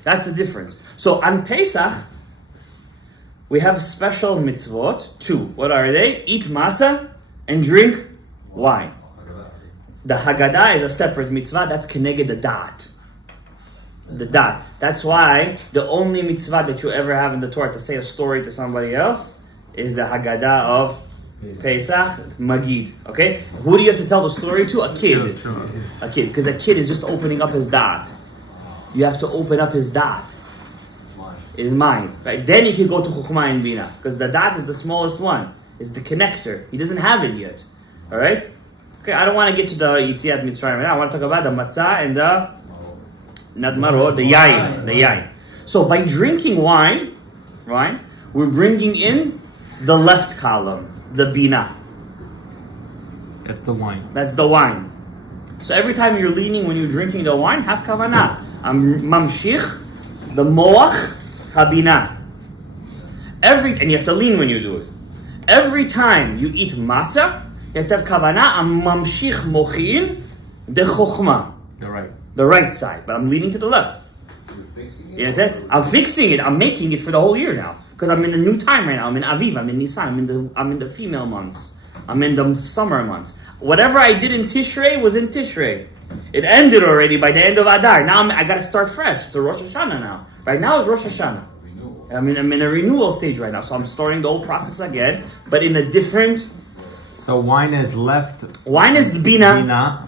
That's the difference. So on Pesach, we have special mitzvot. 2. What are they? Eat matzah and drink wine. The Haggadah is a separate mitzvah. That's keneged the da'at. The da'at. That's why the only mitzvah that you ever have in the Torah to say a story to somebody else is the Haggadah of Pesach, Magid. Okay? Who do you have to tell the story to? A kid. Sure. A kid. Because a kid is just opening up his da'at. You have to open up his da'at. His mind. Right? Then he can go to Chokhmah and Bina. Because the da'at is the smallest one. It's the connector. He doesn't have it yet. Alright? Okay, I don't want to get to the Yitziat Mitzrayim right now. I want to talk about the matzah and the not maror, the yain. The yain. So by drinking wine, right, we're bringing in the left column, the Bina. That's the wine. That's the wine. So every time you're leaning when you're drinking the wine, have kavanah. I'm mamshich, the moach, habina. And you have to lean when you do it. Every time you eat matzah, you have to have kavanah. I'm mamshich mochin, the chokhmah. You're right. The right side, but I'm leaning to the left. You understand? I'm fixing it. I'm making it for the whole year now because I'm in a new time right now. I'm in Aviv. I'm in Nisan. I'm in the female months. I'm in the summer months. Whatever I did in Tishrei was in Tishrei. It ended already by the end of Adar. Now I got to start fresh. It's a Rosh Hashanah now. Right now it's Rosh Hashanah. I'm in a renewal stage right now, so I'm starting the whole process again, but in a different. So wine is left. Wine is the bina. Bina.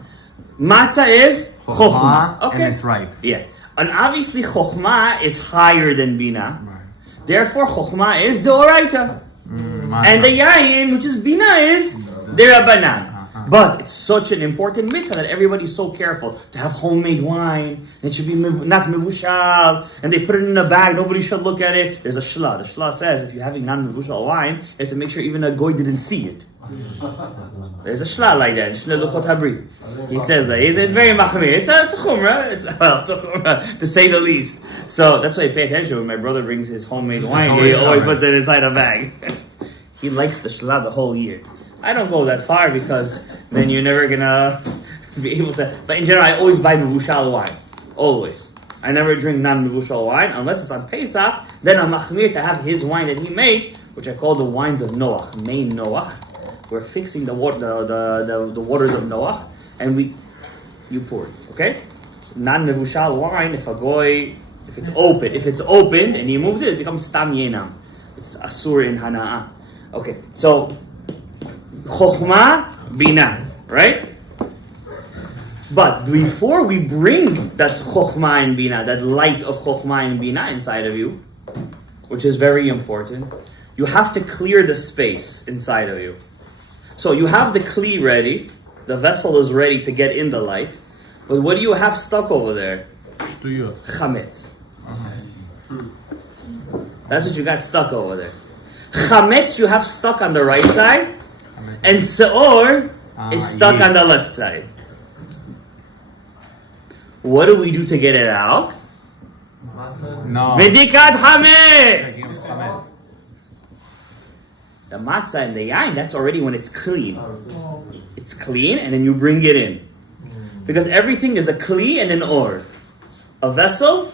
Matzah is chokhmah. Okay. And it's right. Yeah. And obviously chokhmah is higher than bina. Right. Therefore chokhmah is the oraita. And the yayin, which is bina, is the rabbanan. But it's such an important mitzvah that everybody's so careful to have homemade wine. And it should be not mevushal. And they put it in a bag. Nobody should look at it. There's a shla. The shla says if you're having non-mevushal wine, you have to make sure even a goy didn't see it. There's a shla like that. Shla luchot habrit. He says that. It's very machmir. It's a chumrah. It's a chumrah, to say the least. So that's why I pay attention when my brother brings his homemade wine. He always puts it inside a bag. He likes the shla the whole year. I don't go that far because then you're never gonna be able to. But in general, I always buy mevushal wine. Always. I never drink non-mevushal wine unless it's on Pesach. Then I'm machmir to have his wine that he made, which I call the wines of Noach, main Noach. We're fixing the waters of Noach, and you pour it. Okay, non-mevushal wine. If it's open and he moves it, it becomes stam yenam. It's asur in hana'ah. Okay, so. Chokhmah, Bina, right? But before we bring that Chokhmah and Bina, that light of Chokhmah and Bina inside of you, which is very important, you have to clear the space inside of you. So you have the kli ready, the vessel is ready to get in the light, but what do you have stuck over there? Chametz. That's what you got stuck over there. Chametz you have stuck on the right side, and Seor is stuck on the left side. What do we do to get it out? No. Vedikat Hametz! The matzah and the yain, that's already when it's clean. It's clean and then you bring it in. Because everything is a kli and an or. A vessel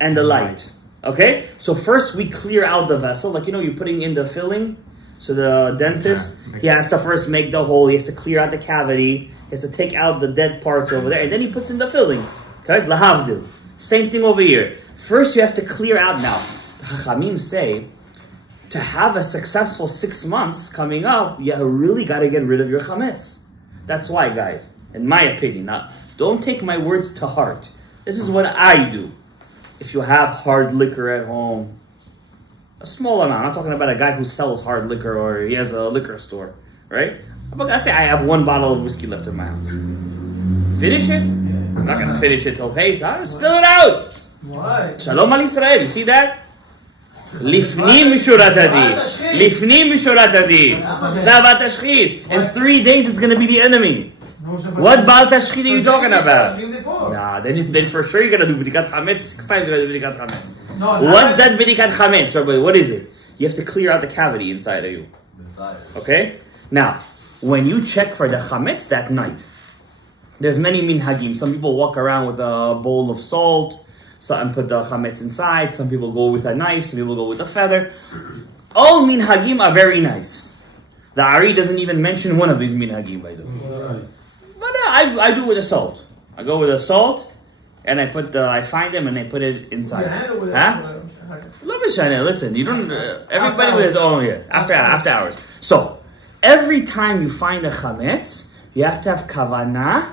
and a light. Okay? So first we clear out the vessel. Like you're putting in the filling. So the dentist, he has to first make the hole, he has to clear out the cavity, he has to take out the dead parts over there, and then he puts in the filling. Okay? Lahavdil. Same thing over here. First you have to clear out now. The Chachamim say, to have a successful 6 months coming up, you really got to get rid of your chametz. That's why, guys, in my opinion, now, don't take my words to heart. This is what I do. If you have hard liquor at home, A small amount. I'm not talking about a guy who sells hard liquor or he has a liquor store, right? But let's say I have 1 bottle of whiskey left in my house. Finish it? I'm not gonna finish it till Pesach. Spill it out. Why? Shalom al Israel. You see that? Lifnim mishurat hadid. Lifnim mishurat hadid. Zavat tashchid. In 3 days, it's gonna be the enemy. What Baal Tashchid are you talking about? Nah, then for sure you're gonna do B'dikat Chametz 6 times. You're gonna do B'dikat Chametz. What's that B'dikat Chametz? Everybody, what is it? You have to clear out the cavity inside of you. Okay? Now, when you check for the Chametz that night, there's many minhagim. Some people walk around with a bowl of salt, some put the Chametz inside, some people go with a knife, some people go with a feather. All minhagim are very nice. The Ari doesn't even mention one of these minhagim, by the way. But I do with the salt. I go with the salt, and I find them and I put it inside. Huh? Listen, you don't. Everybody with his own here after hours. So every time you find a chametz, you have to have kavanah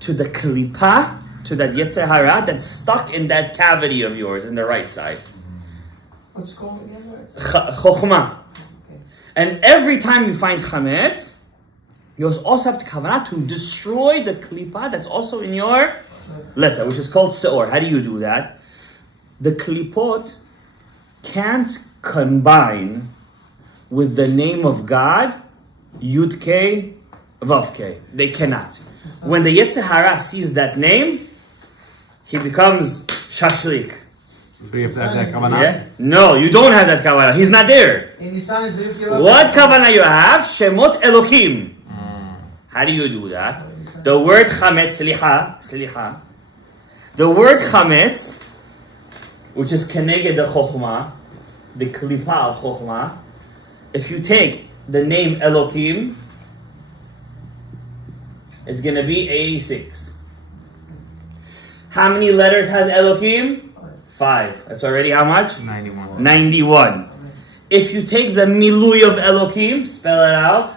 to the klipa, to that yetzer hara that's stuck in that cavity of yours in the right side. What's called again? Chokhmah. And every time you find chametz, you also have to kavanah to destroy the klipa that's also in your left side, which is called seor. How do you do that? The klipot can't combine with the name of God, Yud K, Vav K. They cannot. When the Yetzer Hara sees that name, he becomes shashlik. Do you have to have that kavanah? Yeah? No, you don't have that kavanah. He's not there. What kavanah you have? Shemot Elokim. How do you do that? The word chametz, slicha. The word chametz, which is keneged the chokhmah, the klipa of chokhmah. If you take the name Elokim, it's gonna be 86. How many letters has Elokim? 5. That's already how much? 91. 91. If you take the milui of Elokim, spell it out.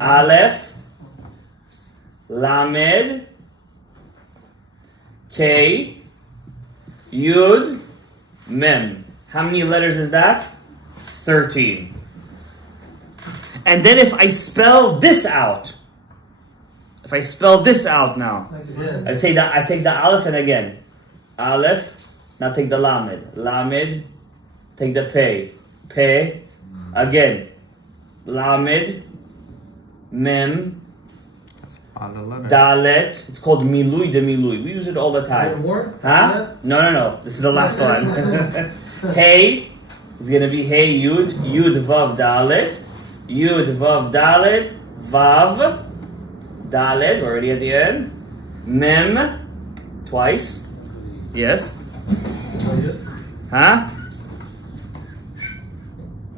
Aleph, Lamed, K, Yud, Mem. How many letters is that? 13. And then if I spell this out, now, I take the Aleph and again, Aleph, now take the Lamed, Lamed, take the Pei, again, Lamed, Mem, Dalet. It's called Milui de Milui. We use it all the time. More? Huh? No. This is the last one. Hey is gonna be Hey Yud, Yud Vav Dalet, Yud Vav Dalet, Vav Dalet. We're already at the end. Mem, twice. Yes. Huh?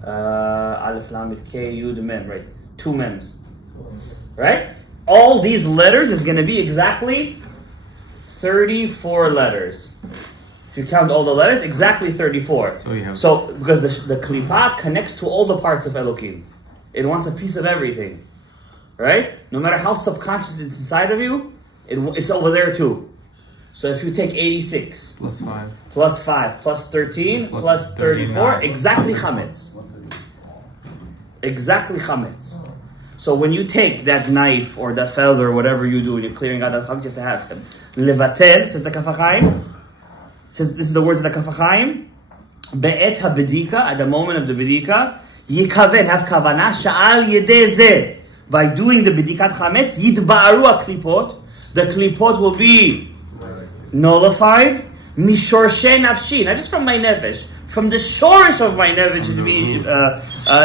Aleph Lamed K Yud Mem. Right. 2 mems. Right. All these letters is going to be exactly 34 letters. If you count all the letters, exactly 34. So because the klipa connects to all the parts of Elokim. It wants a piece of everything. Right? No matter how subconscious it's inside of you, it's over there too. So if you take 86 plus 5 plus 13 plus 34, exactly chametz. Exactly chametz. So when you take that knife or that feather or whatever you do and you're clearing out that chametz, you have to have them. Levatel, says the Kaf HaChaim. Says this is the words of the Kaf HaChaim. Be'et habedika, at the moment of the bedika, yikaven, have kavanah, sha'al yedeh zeh. By doing the bedikat chametz, yitba'aru ha-klipot. The klipot will be nullified. Mishorshe nafshi, not just from my nefesh, from the source of my nefesh,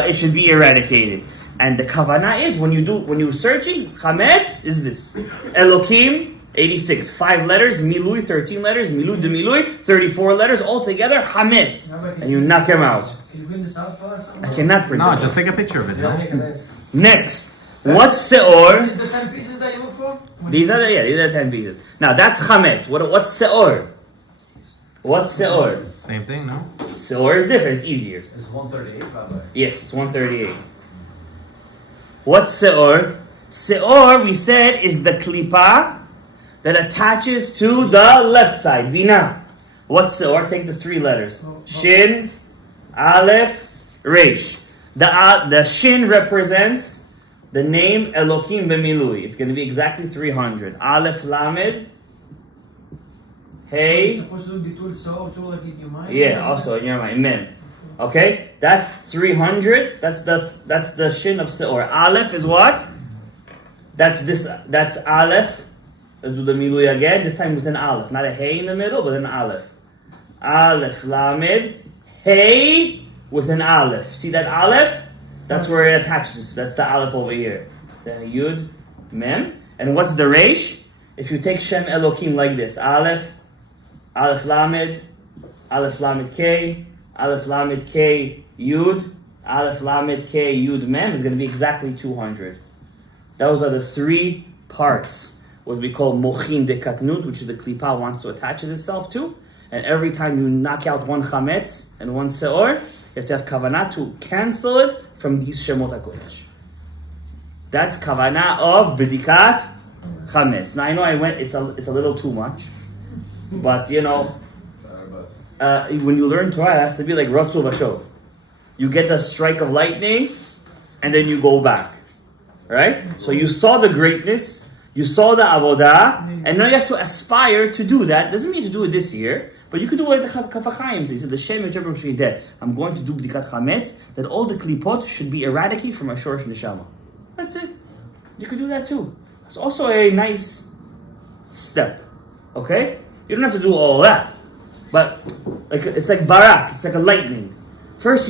it should be eradicated. And the kavanah is when you're searching, chametz is this. Elokim, 86, 5 letters, milui, 13 letters, milui de milui, 34 letters, all together, chametz. And you knock him out. Can you bring this out for us? I cannot print this. No, just take a picture of it. No? Next, what's seor? These the 10 pieces that you look for? These are the 10 pieces. Now that's chametz. What's seor? What's seor? Same thing, no? Seor is different. It's easier. It's 138, probably. Yes, it's 138. What's seor? Seor, we said, is the klipa that attaches to the left side. Bina. What's seor? Take the 3 letters. Shin, Aleph, Resh. The Shin represents the name Elokim B'milui. It's going to be exactly 300. Aleph, Lamed, Hey. Yeah, also in your mind, Mem. Okay, that's 300. That's the Shin of Seor. Aleph is what? That's Aleph. Let's do the Milui again. This time with an Aleph, not a Hey in the middle, but an Aleph. Aleph, Lamed, Hey with an Aleph. See that Aleph? That's where it attaches. That's the Aleph over here. Then Yud, Mem. And what's the Resh? If you take Shem Elokim like this, Aleph, Aleph Lamed, Aleph Lamed K, Aleph Lamed K Yud, Aleph Lamed K Yud Mem is going to be exactly 200. Those are the three parts, what we call Mochin de Katnut, which is the Klipa wants to attach itself to. And every time you knock out one Chametz and one Seor, you have to have Kavanot to cancel it from these Shemot HaKodesh. That's Kavanah of B'dikat Chametz. Now I know it's a little too much, but when you learn Torah, it has to be like Ratzu Vashov. You get the strike of lightning, and then you go back, right? So you saw the greatness, you saw the avodah, and now you have to aspire to do that. Doesn't mean to do it this year, but you could do it like the Kafachayim. He said, the Shem Yajabra, I'm going to do B'dikat Chametz, that all the klipot should be eradicated from my Shorosh Neshama. That's it. You could do that too. It's also a nice step. Okay? You don't have to do all that. But it's like barak, it's like a lightning. First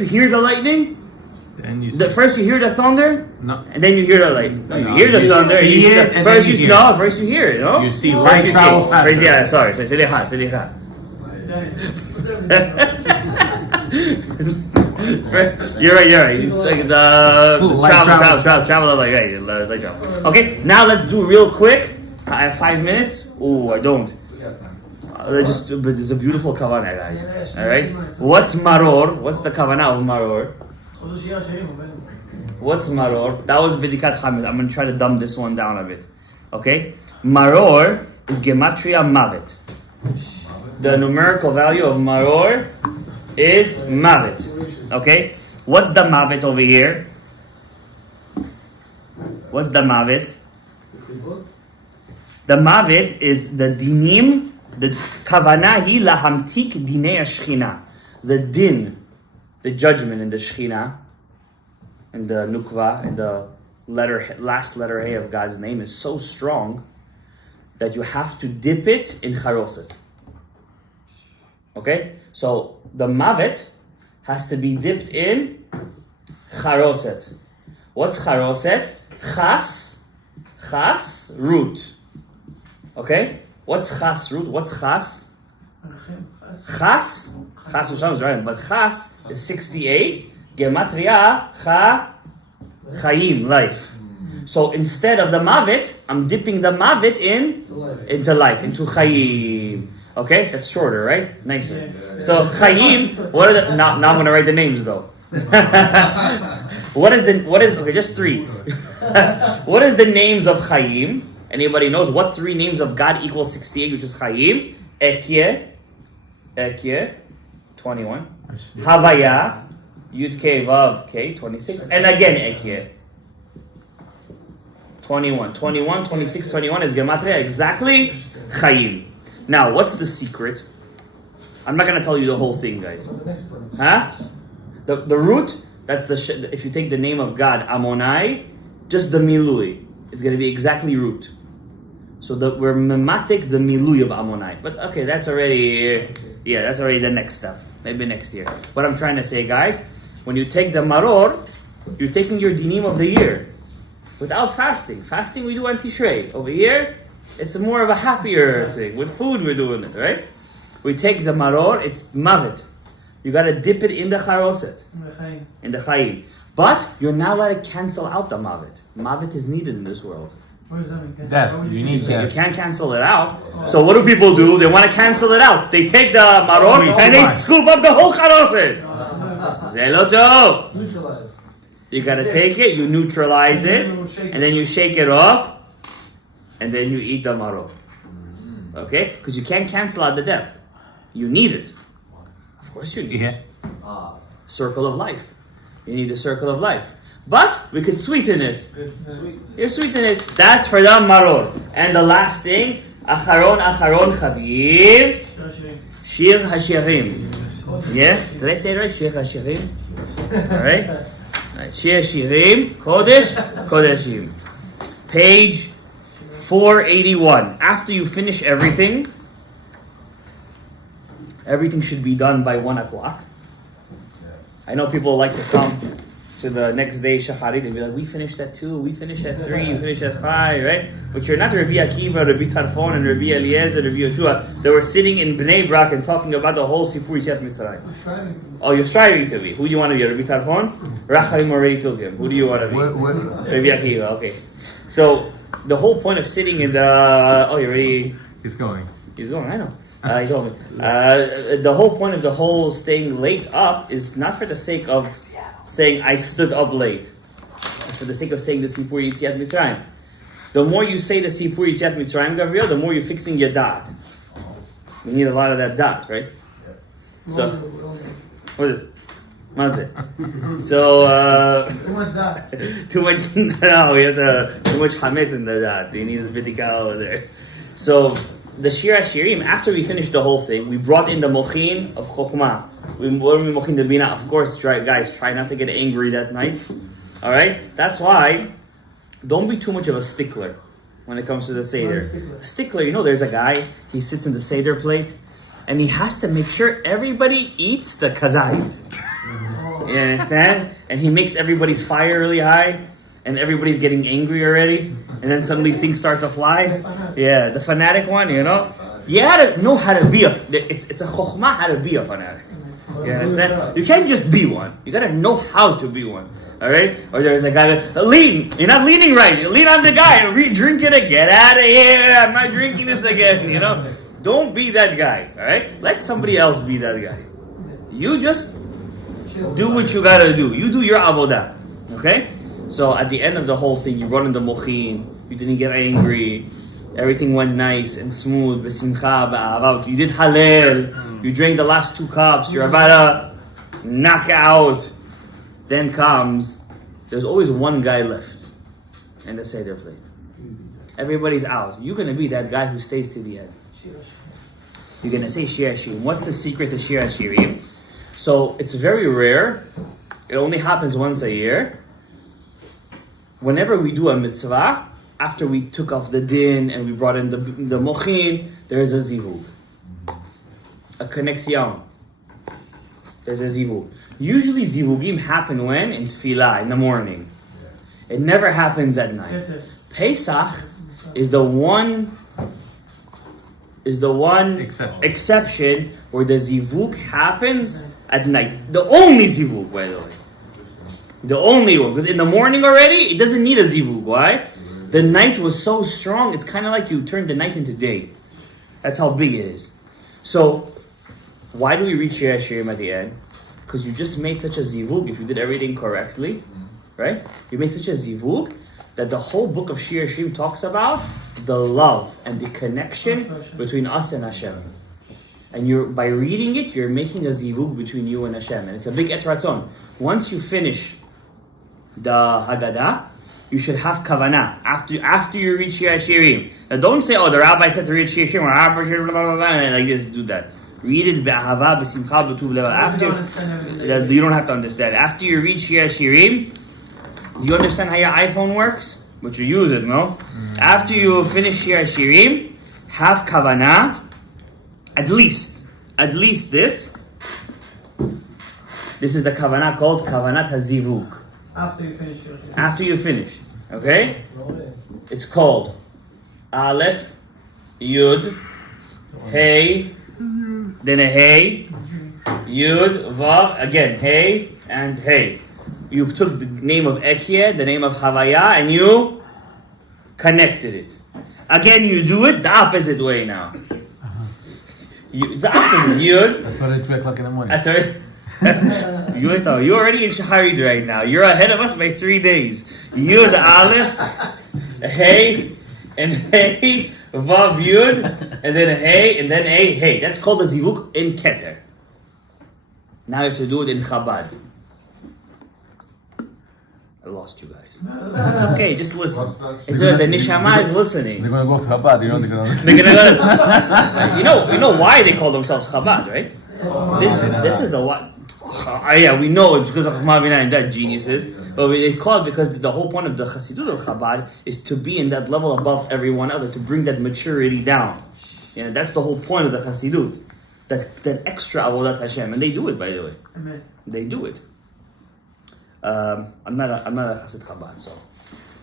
you hear the lightning, then first you hear the thunder, no, and then you hear the lightning. No, you hear the thunder, and you see it, first you hear it, no? You see light travels faster. Yeah, sorry. Selicha. You're right. It's like the travel like light travel. Okay, now let's do real quick. I have 5 minutes. Oh, I don't. But it's a beautiful kavanah, guys. All right. What's maror? What's the kavanah of maror? What's maror? That was b'dikat chametz. I'm gonna try to dumb this one down a bit. Okay. Maror is gematria mavet. The numerical value of maror is mavet. Okay. What's the mavet over here? What's the mavet? The mavet is the dinim. The kavanah hi lahamtik dinei shechina. The din, the judgment in the shechina, in the nukva, in the last letter A of God's name is so strong that you have to dip it in charoset. Okay? So the mavet has to be dipped in charoset. What's charoset? Chas, root. Okay? What's chas root? What's chas? Chas V'Shalom is right, but chas is 68. Gematria chayim, life. So instead of the mavet, I'm dipping the mavet into life, into chayim. Okay, that's shorter, right? Nicer. So chayim. What are the? Now I'm gonna write the names though. What is? Okay, just 3. What is the names of chayim? Anybody knows what 3 names of God equals 68, which is Chaim? Ekye, 21. Havaya, Yud K Vav K, 26. And again Ekye, 21. 21, 26, 21 is Gematria, exactly Chaim. Now, what's the secret? I'm not going to tell you the whole thing, guys. Huh? The root, that's if you take the name of God, Amonai, just the Milui, it's going to be exactly root. So we're mematik the milui of Ammonai. But okay, that's already the next step. Maybe next year. What I'm trying to say, guys, when you take the maror, you're taking your dinim of the year without fasting. Fasting we do on Tishrei. Over here, it's more of a happier thing. With food we're doing it, right? We take the maror, it's mavet. You got to dip it in the charoset, in the chayim. But you're not allowed to cancel out the mavet. Mavet is needed in this world. What does that mean? Death. You need death. You can't cancel it out. So what do people do? They want to cancel it out. They take the maror and they scoop up the whole charoset. Zeloto. Neutralize. You got to take it, you neutralize it, and then you shake it off, and then you eat the maror. Okay? Because you can't cancel out the death. You need it. Of course you need it. Circle of life. You need the circle of life. But we could sweeten it. You sweeten it. That's for the maror. And the last thing, Acharon Chaviv, Shir HaShirim. Yeah? Did I say it right? Shir HaShirim? Alright? Shir HaShirim, Kodesh, Kodeshim. Page 481. After you finish everything should be done by 1 o'clock. I know people like to come to the next day Shacharit and be like, we finished at 2, we finished at 3, we finished at 5, right? But you're not Rabbi Akiva, Rabbi Tarfon, and Rabbi Eliezer, Rabbi Yoshua. They were sitting in Bnei Brak and talking about the whole Sipur Yetziat Mitzrayim. Oh, you're striving to be. Who do you want to be? Rabbi Tarfon? Rachamim already took him. Who do you want to be? Rabbi Akiva, okay. So, the whole point of sitting in the... you ready? He's going, I know. He told me. The whole point of the whole staying late up is not for the sake of saying I stood up late. It's for the sake of saying the Sipur Yetziat Mitzrayim. The more you say the Sipur Yetziat Mitzrayim, Gabriel, the more you're fixing your dot. You need a lot of that dot, right? So, what is it? So, Too much that. too much, no, we have too much chametz in the dot. You need this bidika over there. So, the Shir HaShirim, after we finished the whole thing, we brought in the mochin of Chokhmah. When we mochin the bina, of course, try not to get angry that night. Alright? That's why, don't be too much of a stickler when it comes to the Seder. Stickler, there's a guy, he sits in the Seder plate, and he has to make sure everybody eats the kazait. You understand? And he makes everybody's fire really high, and everybody's getting angry already, and then suddenly things start to fly. Yeah, the fanatic one, You gotta know how to be it's a chokhmah how to be a fanatic. You understand? You can't just be one. You gotta know how to be one. Alright? Or there's a guy that, lean! You're not leaning right. You lean on the guy. Drink it again. Get out of here. I'm not drinking this again. Don't be that guy. Alright? Let somebody else be that guy. You just do what you gotta do. You do your avodah. Okay? So at the end of the whole thing, you brought in the mochin. You didn't get angry. Everything went nice and smooth. B'simcha, ba'avat. You did halal. You drank the last 2 cups. You're about to knock out. Then there's always one guy left in the Seder plate. Everybody's out. You're going to be that guy who stays to the end. You're going to say Shir HaShirim. What's the secret to Shir HaShirim? So it's very rare. It only happens once a year. Whenever we do a mitzvah, after we took off the din and we brought in the mochin, there's a zivug. A connexion. There's a zivug. Usually zivugim happen when? In tefillah, in the morning. It never happens at night. Pesach is the one exception where the zivug happens at night. The only zivug, by the way. The only one. Because in the morning already, it doesn't need a zivug. Why? The night was so strong, it's kind of like you turned the night into day. That's how big it is. So, why do we reach Shir HaShirim at the end? Because you just made such a zivug, if you did everything correctly, right? You made such a zivug that the whole book of Shir HaShirim talks about the love and the connection between us and Hashem. And by reading it, you're making a zivug between you and Hashem. And it's a big et ratzon. Once you finish the Haggadah, you should have kavanah after you reach Shir HaShirim. Now don't say, the rabbi said to read Shir HaShirim, and like this, do that. Read it be'ahava, b'simcha, b'tuv lev. After, you don't have to understand. After you read Shir HaShirim, do you understand how your iPhone works? But you use it, no? After you finish Shir HaShirim, have kavanah, at least this. This is the kavanah called kavanat hazivug. After you finish, okay? It's called Aleph, Yud, Hey, then a Hey, Yud, Vav, again Hey and Hey. You took the name of Ekyeh, the name of Havaya, and you connected it. Again, you do it the opposite way now. The opposite, Yud. That's what it's 2 o'clock in the morning. That's right. You're already in Shaharit right now. You're ahead of us by 3 days. Yud Aleph, Hey, and Hey, Vav Yud, and then Hey, and then A, Hey. That's called a zivuk in Keter. Now you have to do it in Chabad. I lost you guys. It's okay, just listen. It's good. The neshama is listening. They're gonna go Chabad, you know they're gonna. They're gonna you know why they call themselves Chabad, right? This is the what? Yeah, we know it's because of Mavina and that geniuses. But they call it because the whole point of the Chassidut of Chabad is to be in that level above everyone else, to bring that maturity down. That's the whole point of the Chassidut. That extra avodat Hashem, and they do it, by the way. Amen. They do it. I'm not a Chassid Chabad, so,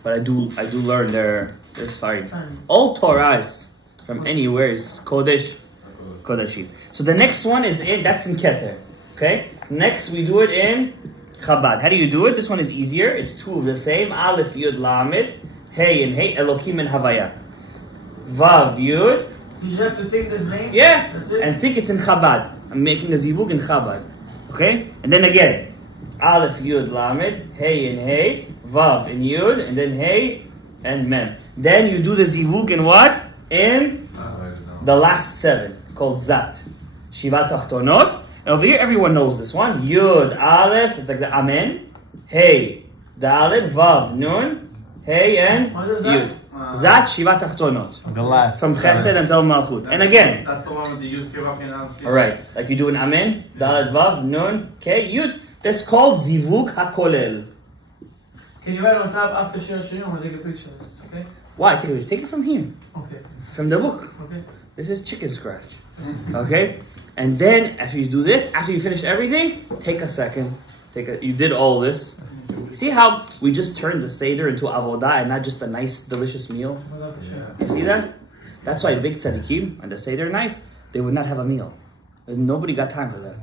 but I do learn their Sfarim. All Torahs from anywhere is Kodeshim. So the next one is that's in Keter. Okay. Next we do it in Chabad. How do you do it? This one is easier. It's two of the same. Aleph Yud Lamed, Hey and Hey, Elokim and Havaya. Vav Yud. You just have to take this name? Yeah. That's it? And think it's in Chabad. I'm making a zivug in Chabad. Okay? And then again. Aleph Yud Lamed, Hey and Hey, Vav and Yud, and then Hey and Mem. Then you do the zivug in what? In the last 7, called Zat. Shiva Tachtonot. And over here, everyone knows this one. Yud, Aleph, it's like the Amen. Hey, Dalet, Vav, Nun, Hey and What is that? Yud. Zat, Shiva Tachtonot. The last. From Chesed until Malchut. And again. That's the one with the Yud Kevach. Alright, like you do an Amen, Dalet, Vav, Nun, K, Yud. That's called Zivug HaKolel. Can you write on top after Shir Shirim or take a picture of this, okay? Why? Take it from here. Okay. From the book. Okay. This is chicken scratch. Okay? And then after you do this, after you finish everything, take a second. You did all this. See how we just turned the Seder into avodah and not just a nice, delicious meal? You see that? That's why big tzaddikim on the Seder night, they would not have a meal. Nobody got time for that.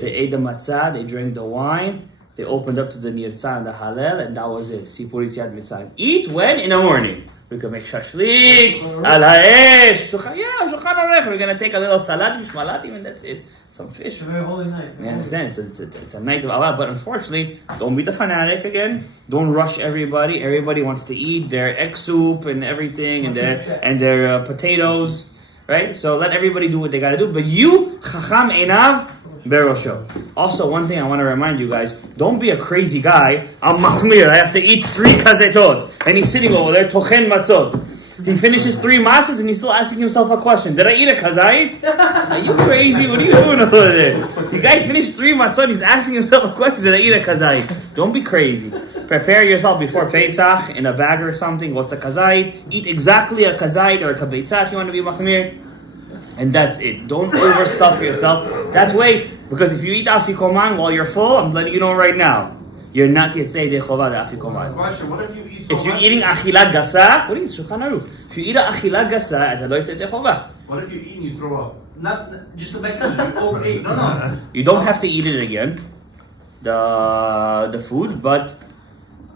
They ate the matzah, they drank the wine, they opened up to the nirtzah and the halal, and that was it. Sipur Yitziat Mitzrayim. Eat when? In the morning. We can make shashlik, al ha'esh, shulchan aruch. We're going to take a little salatim, shmalatim, and that's it. Some fish. It's a very holy night. You understand? It's a night of Allah, but unfortunately, don't be the fanatic again. Don't rush everybody. Everybody wants to eat their egg soup and everything, and their potatoes, right? So let everybody do what they got to do. But you, chacham einav berosho. Also, one thing I want to remind you guys: don't be a crazy guy. I'm machmir. I have to eat 3 kazetot, and he's sitting over there tochen matzot. He finishes 3 matzahs and he's still asking himself a question. Did I eat a kazait? Are you crazy? What are you doing over there? The guy finished 3 matzot. He's asking himself a question. Did I eat a kazait? Don't be crazy. Prepare yourself before Pesach in a bag or something. What's a kazait? Eat exactly a kazait or a kabeitzah if you want to be machmir. And that's it. Don't overstuff yourself. That way, because if you eat afikoman while you're full, I'm letting you know right now, you're not Yetzei Dechovah the afikoman. Question, what if you eat If you're eating achilat gasa, what is Shulchan Aruch? If you eat achilat gasa, אתה לא יוצא ידי חובה. What if you eat and you throw up? Not just the back, you overate. No. You don't have to eat it again, the food, but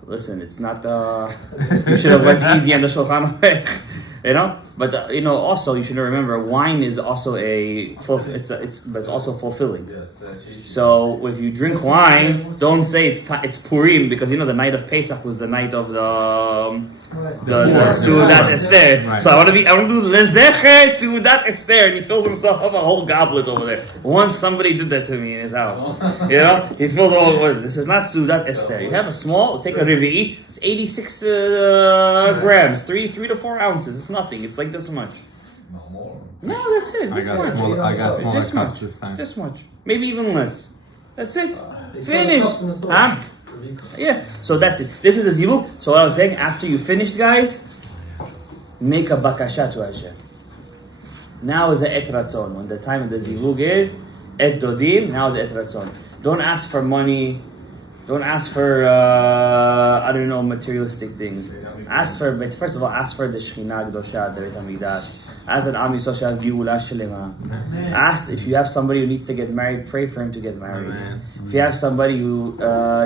listen, it's not. You should have went easy on the Shulchan Aruch, you know. But also you should remember, wine is also it's also fulfilling. Yes, So if you drink wine, don't say it's Purim, because the night of Pesach was the night of the Seudat Esther. Right. So I want to do Lezecher Seudat Esther, and he fills himself up a whole goblet over there. Once somebody did that to me in his house. He fills all words. This is not Seudat Esther. You have a small, take a Rivi'i, it's 86 grams, 3 to 4 ounces. It's nothing. It's like this much. No more. No, that's it. It's this much. I got smaller This much. cups this time. This much. Maybe even less. That's it. Finished. Huh? Yeah. So that's it. This is the zivug. So what I was saying, after you finished, guys, make a bakasha to Hashem. Now is the et ratzon. When the time of the zivug is et dodim, now is et ratzon. Don't ask for money. Don't ask for materialistic things. But first of all, ask for the Shekhinah Gdosha, the Beit HaMikdash. Ask that Am Yisrael shall have Geula Shelema. Ask if you have somebody who needs to get married, pray for him to get married. Amen. If you have somebody who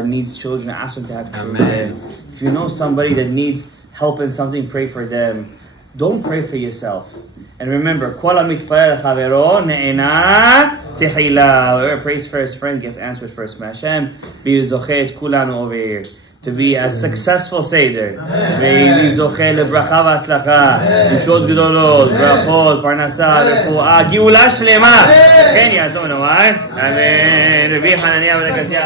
needs children, ask them to have children. If you know somebody that needs help in something, pray for them. Don't pray for yourself. And remember, Kol HaMitpalel Chavero Ne'ena Tehila. Whoever prays for his friend gets answered first. Hashem, be zoche et kulanu over here. to be a successful Seder. ויהי זוכה לברכה והצלחה, ישועות גדולות, ברכות, פרנסה, רפואה, גאולה שלמה. כן יעזור נאמר, אמן. רבי חנניה בן עקשיא